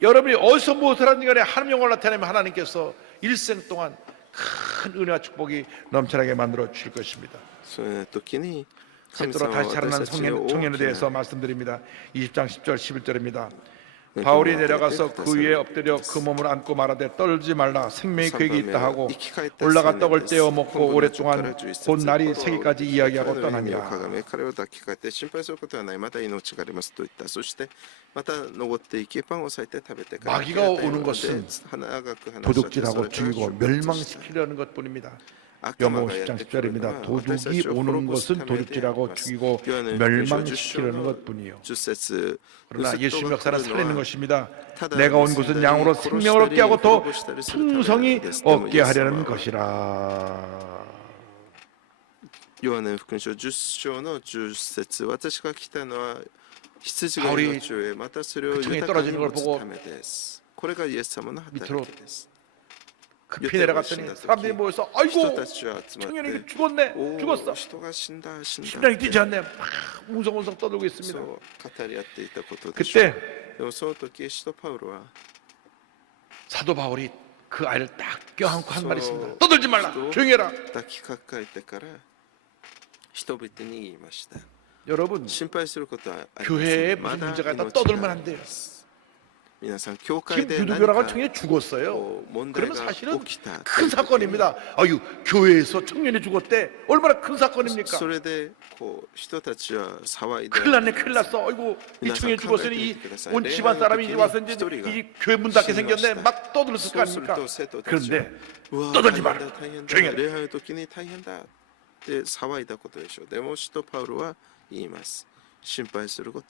여러분이 어디서 무엇을 하는 간에 하나님 영광을 나타내면 하나님께서 일생 동안 큰 은혜와 축복이 넘쳐나게 만들어 주실 것입니다. そういう時に 셋으로 다시 자라난 私たちを 청년에 大き 대해서 な 말씀드립니다. 20장 10절 11절입니다. 바울이 내려가서 그 위에 엎드려 그 몸을 안고 말하되 떨지 말라 생명이 그에게 있다 하고 올라가 떡을 떼어 먹고 오랫동안 곧 날이 새기까지 이야기하고 떠나니라. 彼を抱きかかえて心配することはないまだ命がありますと言った。そしてまた登っていきパンを裂いて食べてから 마귀가 오는 것은 도둑질하고 죽이고 멸망시키려는 것뿐입니다. 요한복음 10장 10절입니다. 도둑이 오는 것은 도둑질하고 죽이고 멸망시키려는 것뿐이요. 그러나 예수님 역사는 살리는 것입니다. 내가 온 것은 양으로 생명을 얻게 하고 더 풍성히 얻게 하려는 것이라. ヨハネ福音書10章の10節、私が来たのは羊が命を得、またそれを豊かに持つためです。これがイエス様の働きです。 급히 내려갔더니 사람들이 모여서 아이고 청년이 죽었네 죽었어 심장이 뛰지 않네 막 웅성웅성 떠들고 있습니다. 그때 사도 바울이 그 아이를 딱 껴안고 한 말이 있습니다. 떠들지 말라 조용히 해라. 여러분 교회에 무슨 문제가 있다 떠들면 안 돼요. 김유두교라고 청년이 죽었어요. 그러면 사실은 큰 사건입니다. 아유 교회에서 청년이 죽었대. 얼마나 큰 사건입니까? 큰일 났네 큰일 났어. 아이고 이 청년이 죽었으니 온 집안 사람이 와서 이제 이 교회 문 닫게 생겼네. 막 떠들었을 거 아닙니까? 그런데 떠들지 마라. 조용히 해라. 騒いだことでしょう。でも使徒パウロは言います。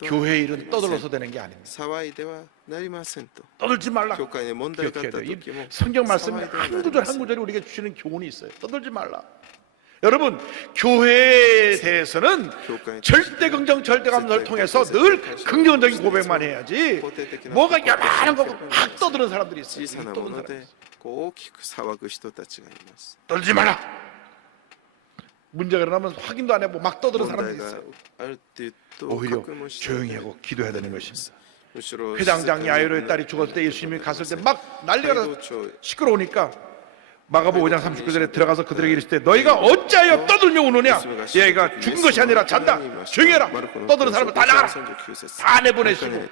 교회 일은 떠들어서 되는 게 아닙니다. 떠들지 말라. 기억해야 성경 말씀에 한 구절 한 구절이 우리에게 주시는 교훈이 있어요. 떠들지 말라. 여러분 교회에 대해서는 절대 긍정 절대 감사를 통해서 늘 긍정적인 고백만 해야지 뭐가 야만한 거 막 떠드는 사람들이 있어요. 떠들지 말라. 문제가 일어나면 확인도 안 해보고 막 떠드는 사람들이 있어요. 오히려 조용히 하고 기도해야 되는 것입니다. 회당장 야이로의 딸이 죽었을 때 예수님이 갔을 때 막 난리가 나서 시끄러우니까 마가복음 5장 39절에 들어가서 그들에게 이르시되 너희가 어찌하여 떠들며 우느냐. 얘가 죽은 것이 아니라 잔다. 조용히 해라. 떠드는 사람을 다 나가라. 다 내보내시고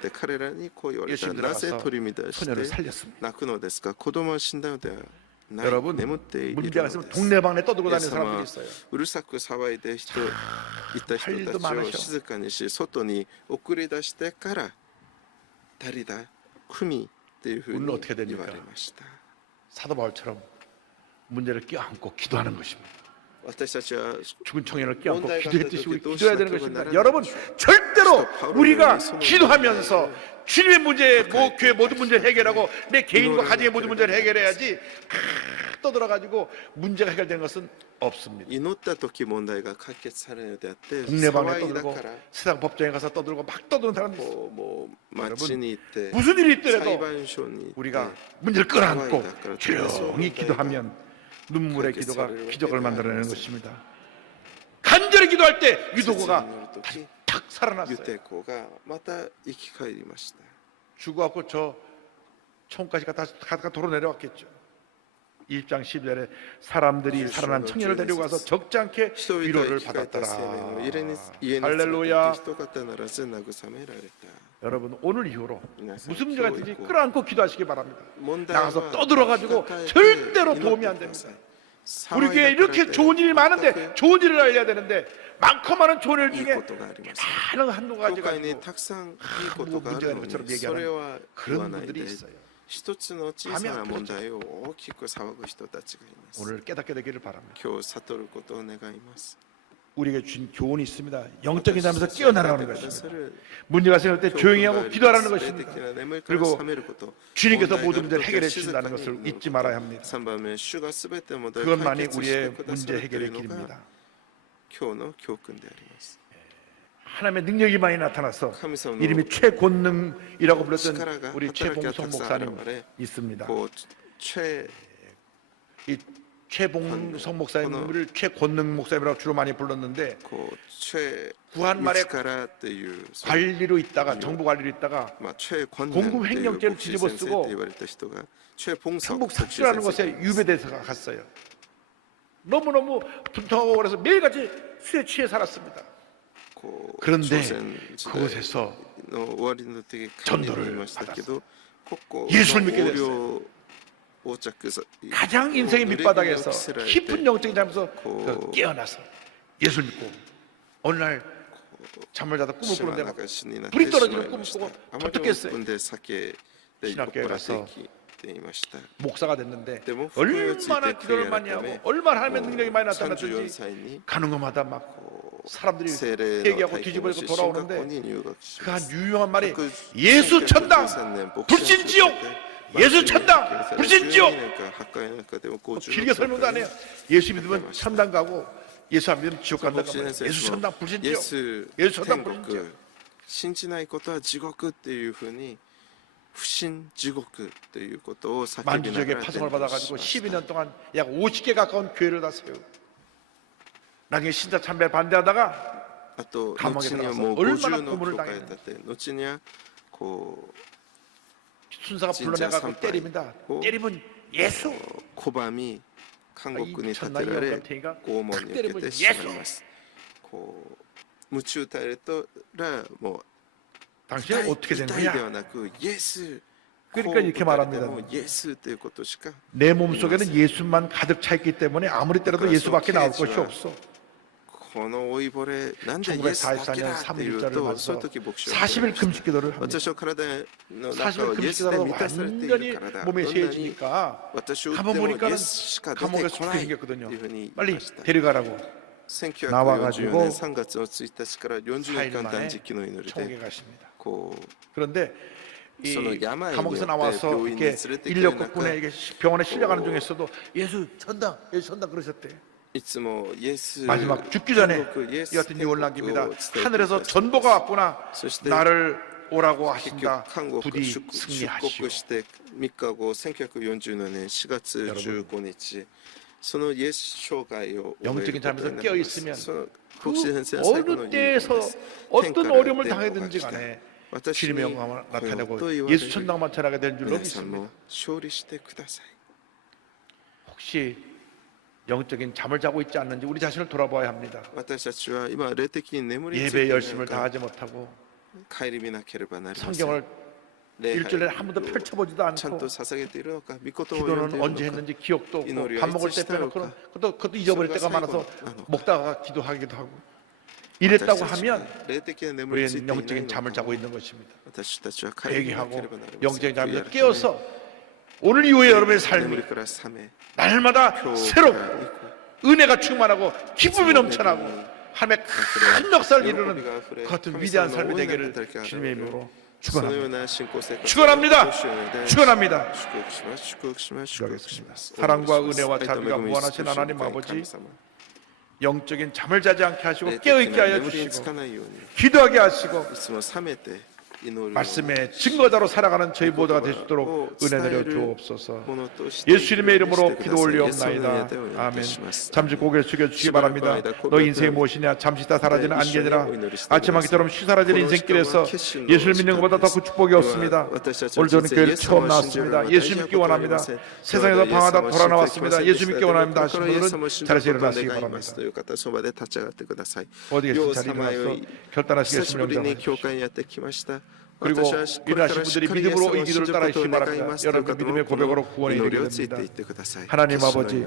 예수님 들어가서 소녀를 살렸습니다. 여러분 문제가 있으면 동네방네 떠들고 다니는 사람들이 있어요. 할 일도 많으셔. 우리는 어떻게 됩니까? 사도 바울처럼 문제를 껴안고 기도하는 것입니다. 죽은 청년을 껴안고 기도했듯이 우리 기도해야 되는 것입니다. 여러분 절대로 우리가 기도하면서 주님의 문제, 교회 모든 문제를 해결하고 내 개인과 가정의 모든 문제를 해결해야지 떠들어가지고 문제가 해결되는 것은 없습니다. 동네방에 떠들고 세상 법정에 가서 떠들고 막 떠드는 사람들이 있어요. 여러분 무슨 일이 있더라도 우리가 문제를 끌어안고 조용히 기도하면 눈물의 기도가 기적을 만들어내는 것입니다. 간절히 기도할 때 유도고가 탁 살아났어요. 죽어갖고 저 총까지 갖다가 도로 내려왔겠죠. 20장 10절에 사람들이 살아난 청년을 데리고 가서 적지 않게 위로를 받았더라. 할렐루야. 여러분 오늘 이후로 무슨 문제가 있든지 끌어안고 기도하시기 바랍니다. 나가서 떠들어가지고 절대로 도움이 안 됩니다. 우리 교회에 이렇게 좋은 일이 많은데 좋은 일을 알려야 되는데 많고 많은 좋은 일 중에 많은 한두 가지가 아니고 뭐 문제가 있는 것처럼 얘기하는 그런 분들이 있어요. 마음이 아프죠. 오늘 깨닫게 되기를 바랍니다. 우리에게 주신 교훈이 있습니다. 영적인 잠에서 깨어나라는 것입니다. 문제가 생길 때 조용히 하고 기도하라는 것입니다. 그리고 주님께서 모든 문제를 해결해 주신다는 것을 잊지 말아야 합니다. 그것만이 우리의 문제 해결의 길입니다. 하나님의 능력이 많이 나타나서 이름이 최권능이라고 불렀던 우리 최봉성 목사님 있습니다. 이 최봉성 목사님을 최권능 목사님이라고 주로 많이 불렀는데 구한말에 관리로 있다가 정부 관리로 있다가 공금 횡령죄를 뒤집어 쓰고 성북 삭주라는 곳에 유배돼서 갔어요. 너무너무 분통하고 그래서 매일같이 술에 취해 살았습니다. 그런데 그곳에서 の終わりの時に言いましたけど、ここ 예수를 믿게 の横領横着さ 가장 인생의 밑바닥에서 깊은 영적인 잠에서 고- 깨어나서 예수를 믿고 어느 날 잠을 자다 꿈을 島 꾸는데 流 막 しになっ 불이 てしま 떨어지는 いました 꿈을 あ 꾸고 まり 어떻겠어요? 興奮で酒で酔っ 신학교에 払 가서 ってきていました 목사가 됐는데 때문에 얼마나 기도를 많이 하고 얼마나 하나님의 능력이 많이 34 나타났든지 歳に 가는 곳마다 막 사람들이 聖霊の 회개하고 体験を 뒤집어지고 し進学校 돌아오는데 に入学し 그 ま 한 す 유명한 말이 그 예수 천당 1913年 불신 지옥 예수 천당 불신 지옥 12年間破壊の中でも 길게 설명도 안 해요. 예수 믿으면 천당 가고 예수 안 믿으면 지옥 간다고 말해요. 牧師 예수 先生も 천당 불신 イエ 지옥 ス 예수 천당 天 불신 国 지옥 信じないことは地獄っていうふうに不信地獄ということを叫びなが 만주족의 ら 파송을 伝道し 받아가지고 ました 12년 동안 약 50개 가까운 교회를 다 세우고 나중에 신자 참배 반대하다가 あと 감옥에 後には 들어가서 もう 얼마나 50の 고문을 教会 당했는지 だって後にはこ 순사가 불러내가고 진짜 때립니다. 고- 때리면 예수 う拒み監獄に立て 천당이 られ 영감탱이가 拷問に受けてしまいますこう鞭打たれたらもう 당신은 어떻게 되는 痛いで 거야? はなくイエス 그러니까 이렇게 말합니다. もうイエスということしか 내 몸속에는 예수만 가득 차 있기 때문에 아무리 때려도 예수밖에 나올 것이 없어. この老いぼれなんでイエスだけだっていう 3일절을 とそうい 맞서 う時牧師は 40일 금식 기도를 합니다. 私の体の中 40일 をイエ 금식 スで 기도로 満たされてい 완전히 るからだ 몸에 どんなに 세해지니까 私を打って 가만 もイ 보니까는 エスしか出て 감옥에 こ 죽게 ないと 생겼거든요. いうふうに言い 빨리 ました 데려가라고 1944 나와가지고 年3月の1日から40 4일 年間 만에 断食の祈り 총에 で 가십니다. こう 그런데 이 저는 야마에 감옥에서 있는데 나와서 병원에 이렇게 있을 때 인력 그러니까 덕분에 이게 병원에 실려가는 중에서도 예수 천당 그러셨대. いつもイエス 마지막 죽기 전에 天国イエス 이 같은 유언 남깁니다. 天国を伝えて 하늘에서 ください 전보가 왔구나. そして 나를 오라고 結 하신다. 局韓国 부디 出 승리하시오. 国して3日後1947年4月15日そのイエス生涯を終える 영적인 ことに 잠에서 な 깨어 ります 있으면 その 그 牧師先生は最後の 어느 言う 때에서 ことです 어떤 天から 어려움을 電話が 당하든지 来た 간에 私 주님의 に 영광을 来ようと言 나타내고 われ 예수 る 천당만 전하게 될 줄로 皆さん 믿습니다. も勝利してください 혹시 영적인 잠을 자고 있지 않는지 우리 자신을 돌아봐야 합니다. 私たちは今霊的に眠りについて 예배 いる 열심을 のか 다하지 못하고 顧みなければなりません 성경을 礼拝 일주일에 한 번도 펼쳐보지도 ちゃん 않고 と捧げているのか御言葉を読んで 기도는 いる 언제 のか 했는지 기억도 없고 이노리와 밥 먹을 때 있으시다고 빼놓고 그것도 잊어버릴 때가 소리가 많아서 사이고 먹다가 기도하기도 하고 이랬다고 하면 霊的な眠りについ 우리는 ていない 영적인 の 잠을 か 자고 있는 것입니다. 私たちは顧みなけれ 회개하고 ばなりません 영적인 잠에서 悔い改め 깨어서 오늘 이후에 여러분의 眠 삶이 りから覚め 날마다 今日 새롭고 から以降 은혜가 충만하고 기쁨이 넘쳐나고 하나님의 큰 역사를 이루는 그 같은 위대한 삶이 되기를 주님의 이름으로 そのよう 축원합니다. な信仰生活 축원합니다. を主の願い 축원합니다. 祝福します祝福します祝福します 사랑과 お願いします 은혜와 愛と 자비가 恵み 무한하신 慈しみ 하나님 深い 아버지 神様 영적인 잠을 자지 않게 하시고 霊的 깨어있게 な 하여 眠りにつ 주시고 かないように 기도하게 하시고 いつも覚めて祈るように 말씀의 증거자로 살아가는 저희 모두가 될 수 있도록 은혜 내려 주옵소서. 예수 이름의 이름으로 기도 올리옵나이다. 아멘. 잠시 고개를 숙여 주시기 바랍니다. 너 인생이 무엇이냐? 잠시 다 사라지는 안개니라. 아침 한 끼처럼 쉬 사라지는 인생길에서 예수를 믿는 것보다 더 큰 축복이 없습니다. 오늘 저는 교회를 처음 나왔습니다. 예수 믿기 원합니다. 세상에서 방황하다 돌아 나왔습니다. 예수 믿기 원합니다 하신 분들은 자리에서 일어나시기 바랍니다. 어디 계신 자리에 일어나서 결단하시겠습니다. 영접하십시오. 그리고 일어나신 분들이 믿음으로 이 기도를 따라하시기 바랍니다. 여러분 믿음의 고백으로 구원이 되게 됩니다. 하나님 아버지,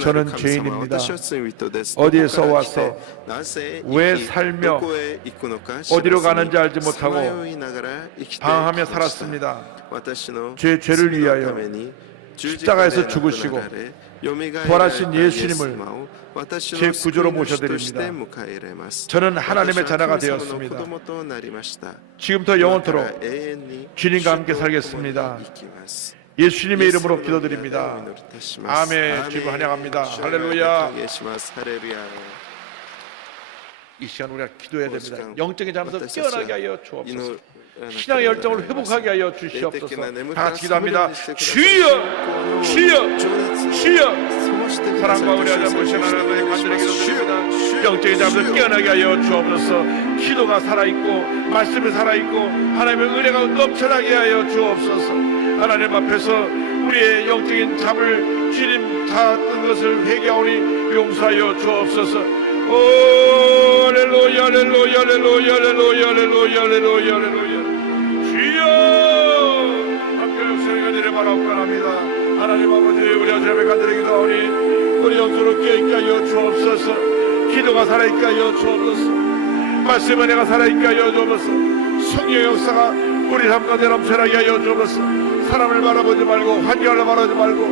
저는 죄인입니다. 어디에서 와서 왜 살며 어디로 가는지 알지 못하고 방황하며 살았습니다. 제 죄를 위하여 십자가에서 죽으시고 부활하신 예수님을 제 구주로 모셔드립니다. 저는 하나님의 자녀가 되었습니다. 지금부터 영원토록 주님과 함께 살겠습니다. 예수님의 이름으로 기도드립니다. 아멘. 주님 환영합니다. 할렐루야. 이 시간 우리가 기도해야 됩니다. 영적인 잠에서 깨어나게 하여 주옵소서. 신앙의 열정을 회복하게 하여 주시옵소서. 다 같이 기도합니다. 주여, 주여, 주여. 사랑과 은혜와 보시는 하나님의 간절히 기도드립니다. 영적인 잠에서 깨어나게 하여 주옵소서. 기도가 살아있고 말씀이 살아있고 하나님의 은혜가 넘쳐나게 하여 주옵소서. 하나님 앞에서 우리의 영적인 잠을 주님 다 뜬 것을 회개하오니 용서하여 주옵소서. 오 할렐루야 할렐루야 할렐루야 할렐루야 할렐루야 할렐루야 할렐루야 주여 함께 역사가 되려 바라옵나이다. 하나님 아버지 우리 아버지 간절히 기도하오니 우리 영적으로 깨있게 하여 주옵소서. 기도가 살아있게 하여 주옵소서. 말씀의 은혜가 살아있게 하여 주옵소서. 성령의 역사가 우리 삶 가운데 넘쳐나게 하여 주옵소서. 사람을 바라보지 말고 환경을 바라보지 말고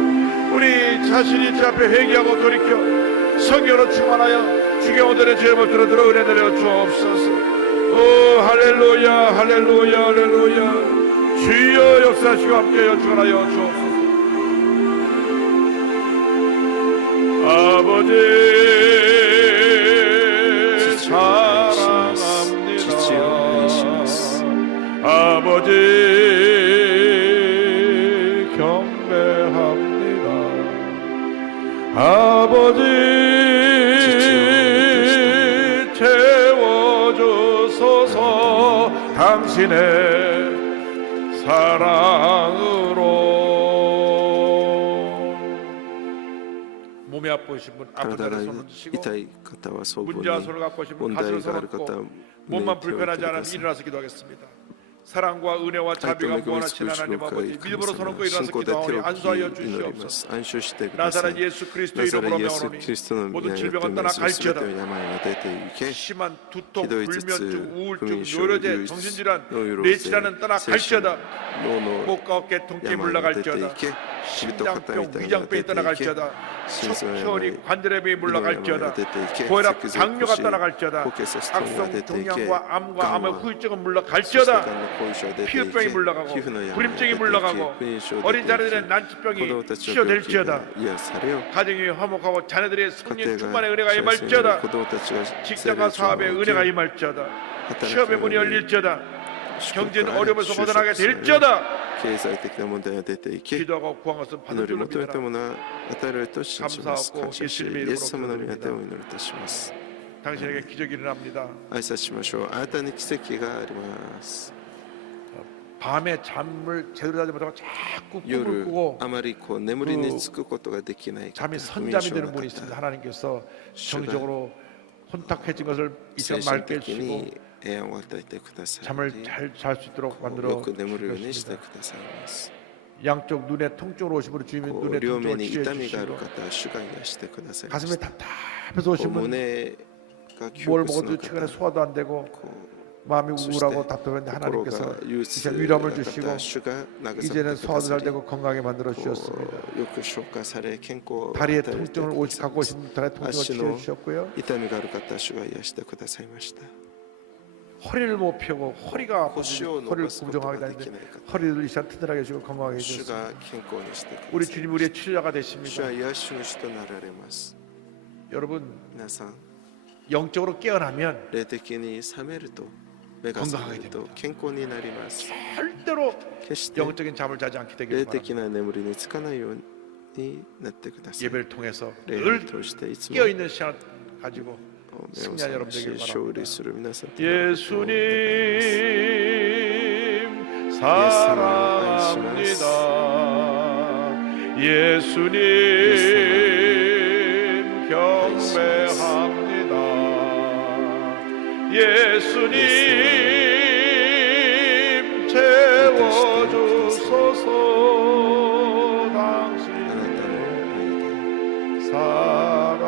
우리 자신이 주 앞에 회개하고 돌이켜 성령으로 충만하여 주의 오늘의 죄부터 들어 은혜 내려 주옵소서. 오 할렐루야 할렐루야 할렐루야 주여 역사하시고 함께하여 주관하여 주옵소서. 아버지 사랑합니다. 아버지 경배합니다. 아버지 채워주소서. 당신의 사랑으로. 몸이 아프신 분 아픈 자를 손을 드시고 문제와 손을 갖고 오신 분 가슴을 서럽고 몸만 불편하지 않으면 일어나서 기도하겠습니다. 사랑과 은혜와 자비가 무한하신 하나님 아버지 믿음으로 서는 거 일어나서 기도하오니 안수하여 주시옵소서. 나사렛 예수 그리스도의 이름으로 명하노니 모든 질병은 떠나 갈지어다. 심한 두통, 불면증, 우울증, 뇨려제, 정신질환, 뇌질환은 떠나 갈지어다. 목과 어깨 통증이 물러갈지어다. 심장병, 위장병이 떠나갈지어다. 척혈이 관절염이 물러갈지어다. 고혈압, 당뇨가 떠나갈지어다. 악성 종양과 암과 암의 후유증은 물러갈지어다. 피부병이 물러가고 불임증이 물러가고 어린 자녀들의 난치병이 치료될지어다. 가정이 화목하고 자녀들의 성령 충만의 은혜가 임할지어다. 직장과 사업의 은혜가 임할지어다. 취업의 문이 열릴지어다. 경제는 어려움에서 벗어나게 될지어다. 기도하고 구한 것은 받은 줄로 믿어라. 감사하고 예수님의 이름으로 기도드립니다. 당신에게 기적이 일어납니다. 밤에 잠을 제대로 자지 못하고 자꾸 꿈을 꾸고 잠이 선잠이 되는 분이 있습니다. 하나님께서 정적으로 혼탁해진 것을 이처럼 맑게 해주시고 잠을 잘 잘 수 있도록 만들어 주셨습니다. 양쪽 눈에 통증으로 오신 분은 주님의 눈에 통증을 치료해 주시고 가슴에 답답해서 오신 분 뭘 먹어도 최근에 소화도 안 되고 마음이 우울하고 답답한데 하나님께서 이제 위로함을 주시고 이제는 소화도 잘 되고 건강하게 만들어 주셨습니다. 다리에 통증을 갖고 오신 다리에 통증을 치료해 주셨고요. 허리를 못 펴고 허리가 아프고 허리를 공정하게 다니는데 허리를 이 시간 튼튼하게 해주고 건강하게 해주셨습니다. 우리 주님 우리의 치료자가 되십니다. 여러분 영적으로 깨어나면 건강하게 됩니다. 절대로 영적인 잠을 자지 않게 되길 바랍니다. 예배를 통해서 늘 깨어있는 시간을 가지고 승리한 여러분 되길 바랍니다. 예수님 사랑합니다. 예수님 경배합니다. 예수님 채워주소서. 당신의 사랑으로.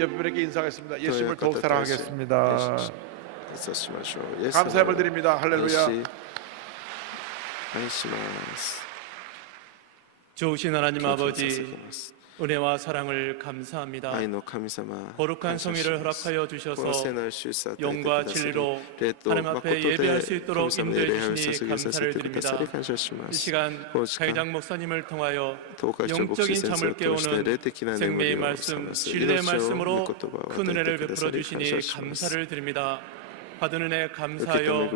옆분에게 인사하겠습니다. 예수님을 더욱 사랑하겠습니다. 감사함을 드립니다. 할렐루야. 좋으신 하나님 아버지, 은혜와 사랑을 감사합니다. 거룩한 성회를 허락하여 주셔서 영과 진리로 하나님 앞에 예배할 수 있도록 인도해 주시니 감사를 드립니다. 이 시간 가이장 목사님을 통하여 영적인 잠을 깨우는 생명의 말씀, 진리의 말씀으로 큰 은혜를 베풀어 주시니 감사를 드립니다. 받은 은혜 감사하여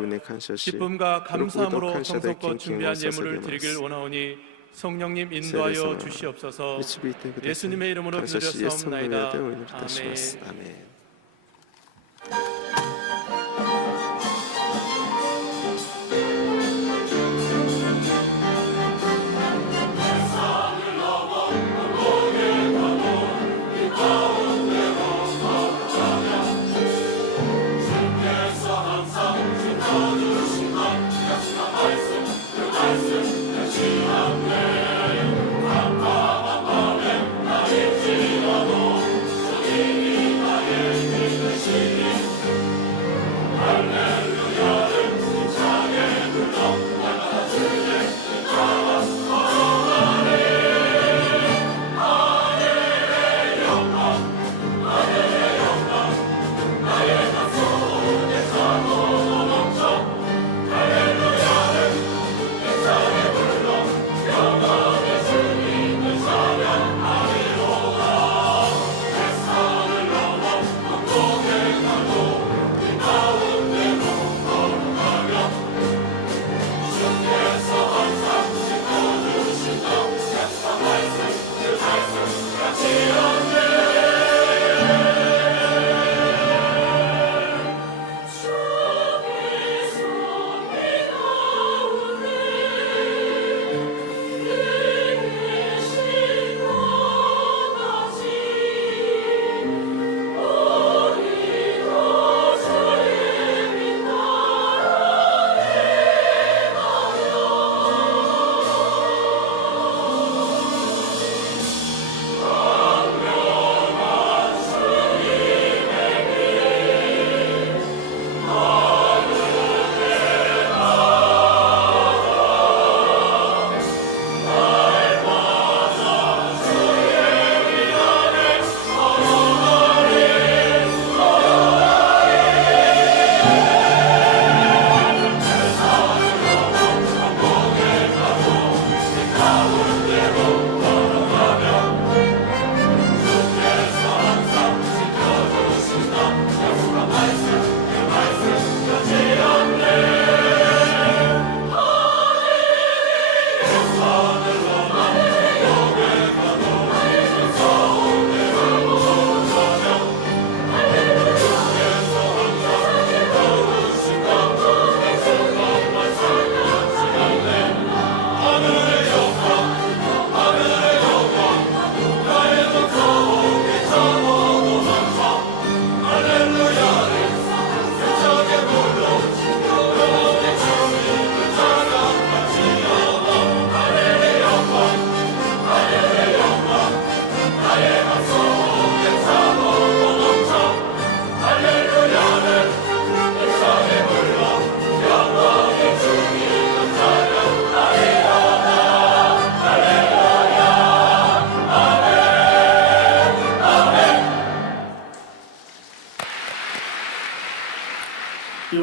기쁨과 감사함으로 성소껏 준비한 예물을 드리길 원하오니 성령님 인도하여 주시옵소서. 예수님의 이름으로 기도드렸사옵나이다. 아멘.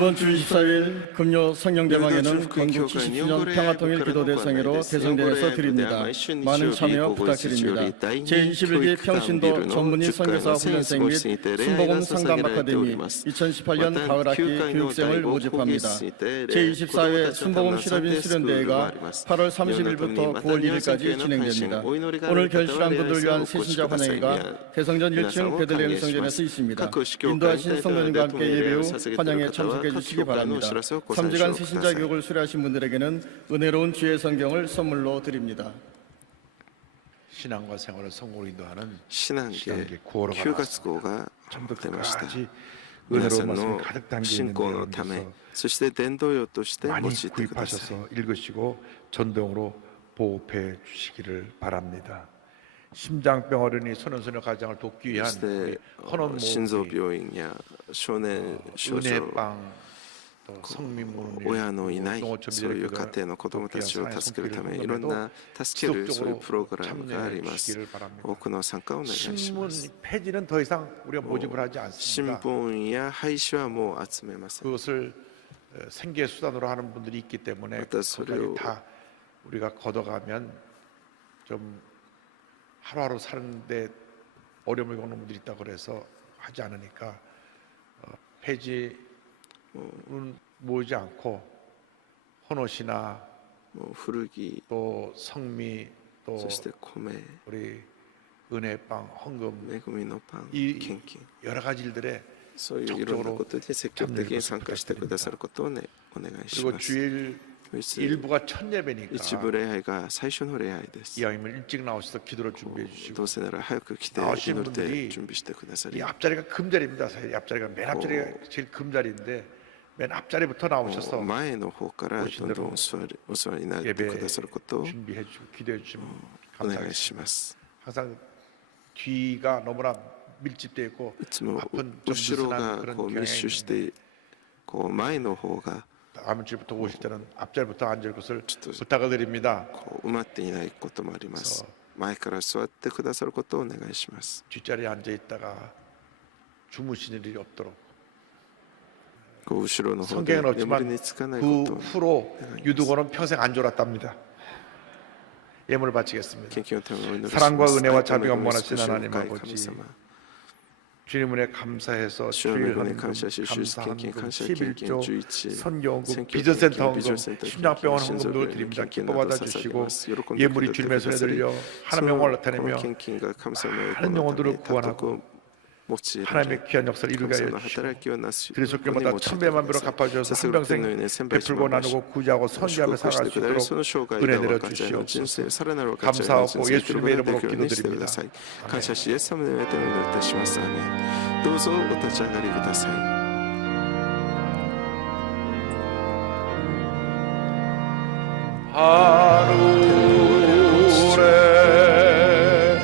이번 주 24일 금요 성령대망에는 건국 70주년 평화통일 기도대성회로 대성전에서 드립니다. 많은 참여 부탁드립니다. 제21기 평신도 전문의 선교사 훈련생 및 순복음 상담 아카데미 2018년 가을학기 교육생을 모집합니다. 제24회 순복음 실업인 수련대회가 8월 30일부터 9월 1일까지 진행됩니다. 오늘 결실한 분들 위한 새신자 환영회가 대성전 1층 베들레헴 성전에서 있습니다. 인도하신 성도님과 함께 예배 후 환영에 참석해 주시기 바랍니다. 3주간 새신자 교육을 수료하신 분들에게는 은혜로운 주의 성경을 선물로 드립니다. 신앙과 생활을 성공으로 인도하는 신앙계 9月号が出ました。 은혜로운 皆さん 말씀이 の 가득 담겨 信 있는 仰のため 내용에서 そして伝道用として用い 많이 てください。 구입하셔서 읽으시고 전동으로 보급해 주시기를 바랍니다. 심장병 어린이 소년소녀 가정을 돕기 そ 위한 して 우리 헌원 心臓 모금이 病院や少年少女 은혜빵 또 성민모금 親のいないそういう家庭の子どもたちを助けるためいろんな助けるそういうプログラムがあります。多くの参加をお願いしま 신문 す。 폐지는 더 이상 우리가 모집을 하지 新 않습니다. 聞や廃止はもう集めません。 그것을 생계 수단으로 하는 분들이 있기 때문에 어떤 소리요? 그것까지 다 우리가 걷어가면 좀 하루하루 사는데 어려움을 겪는 분들이 있다고 그래서 하지 않으니까 폐지는 모이지 않고 헌옷이나 もう古着 또 성미 또 そして米 우리 은혜빵 헌금 恵みのパン 이 献金 여러 가지 일들에 そういういろんなことで積極的に参加してくださることをねお願いし 그리고 ます。 주일 いつ 일부가 첫 예배니까 一部礼拝が最初の礼拝です。 이왕이면 일찍 나오셔서 기도를 준비해 ど 주시고 うせなら早く来て 나오신 祈って 분들이 準備してくださ 이 り、 앞자리가 금자리입니다. 사실 앞자리가 맨 앞자리가 제일 금자리인데 맨 앞자리부터 나오셔서 前の方からどんどんお座りになってくださることを 준비해 주시고 기도해 주시면 お願いし 감사하겠습니다. ます。 항상 뒤가 너무나 밀집되어 있고 いつも 앞은 좀 後ろ 느슨한 が 그런 こう 경향이 密集し 있는데 てこう前の方が 다음 주부터 오실 때는 앞자리부터 앉을 것을 저- 부탁을 드립니다. こう埋まっていないこともあります。前から座ってくださることをお願いします。 뒷자리에 앉아 있다가 주무시는 일이 없도록 こう後ろの方 성경에는 で眠 없지만 りにつかない 그 ことを 후로 유두고는 평생 안 졸았답니다. 예물을 바치겠습니다. 研究のためお祈りします 사랑과 은혜와 愛と恵 자비가 み 원하시는 少し 하나님 深い 아버지 神様 주님 은혜 감사해서 主の恵 주일 みに 헌금 感謝し主献 감사한 金 헌금 感謝献金 11조 11 선교헌금 選挙 비전센터 献金 헌금 ビジョンセンター献金 심장병원 心臓 헌금도 病院 드립니다. 献金 기뻐 など 받아주시고 捧げます。喜んで 예물이 くだ 주님의 さ 손에 り 들려 そ 하나님의 の 영광을 この 나타내며 献金が神様の栄 많은 光のため 영혼들을 に尊く 구원하고 用いられ 하나님의 귀한 역사를 神 이루게 様 하여 の 주시고 働きをなす 들으실 ここに 때마다 用いてく 천배만 だ 배로 さい。 갚아주셔서 捧 한 ぐ天の 평생 ように千倍し 베풀고 まし 나누고 구제하고 祝 선지하며 福し 살아갈 て 수 ください。そ 있도록 の生涯 은혜 で 내려 分かち合いの人 주시옵소서. 生、さらなる分かち合いの人 감사하고 生、 예수님의 広げ 이름으로 ていくようにしてください。 기도드립니다. 感謝し、イエス様の名でお祈りいたします。アーメン。どうぞお立ち上がりください。 하늘에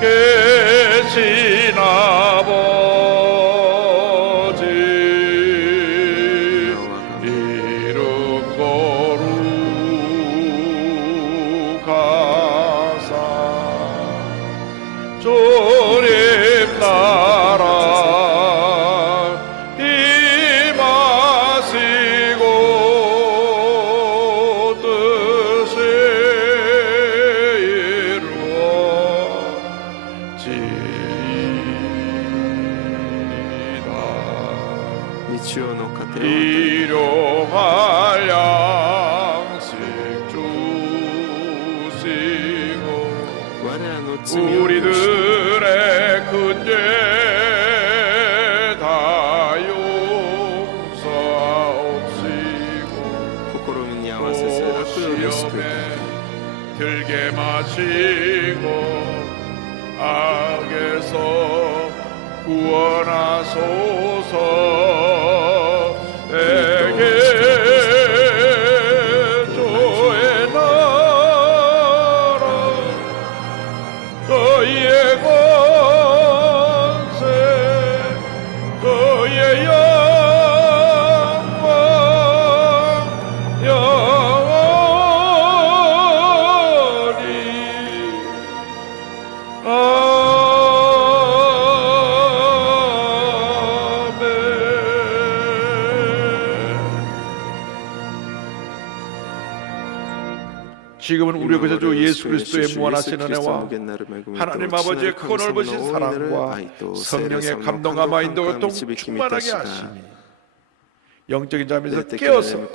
계신 아버지 이름 거룩하사 주님 나라 임하시고 뜻이 이루어지이다 日曜の家庭を 일용할 양식 주시고 我らの罪を許し 우리들의 큰 죄 다 용서하옵시고 試みに合わせず悪より救い 시험에 들게 마시고 악에서 구원하소서 에게 주의 나라 너희의 권세 너희의 영광 영원히 아멘 지금은 우리 구세주 예수 그리스도의 무한하신 은혜와 하나님 아버지의 크 넓으신 사랑과 성령의 감동과 인도가 통 충만하게 하시니 영적인 잠에서 깨어서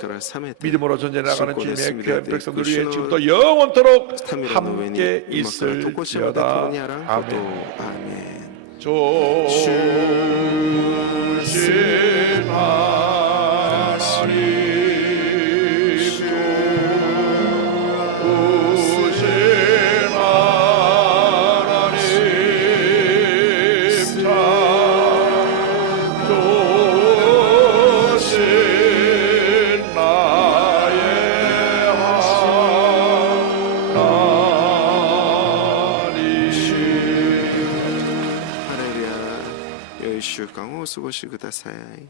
믿음으로 전쟁해 나가는 주님의 귀한 백성들 위해 지금부터 영원토록 함께 있을지어다. 아멘. 조신 하나님お過ごしください。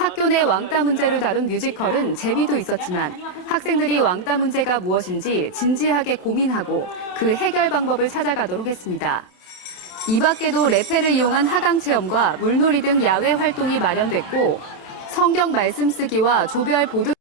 학교 내 왕따 문제를 다룬 뮤지컬은 재미도 있었지만 학생들이 왕따 문제가 무엇인지 진지하게 고민하고 그 해결 방법을 찾아가도록 했습니다. 이 밖에도 레페를 이용한 하강 체험과 물놀이 등 야외 활동이 마련됐고 성경 말씀 쓰기와 조별 보드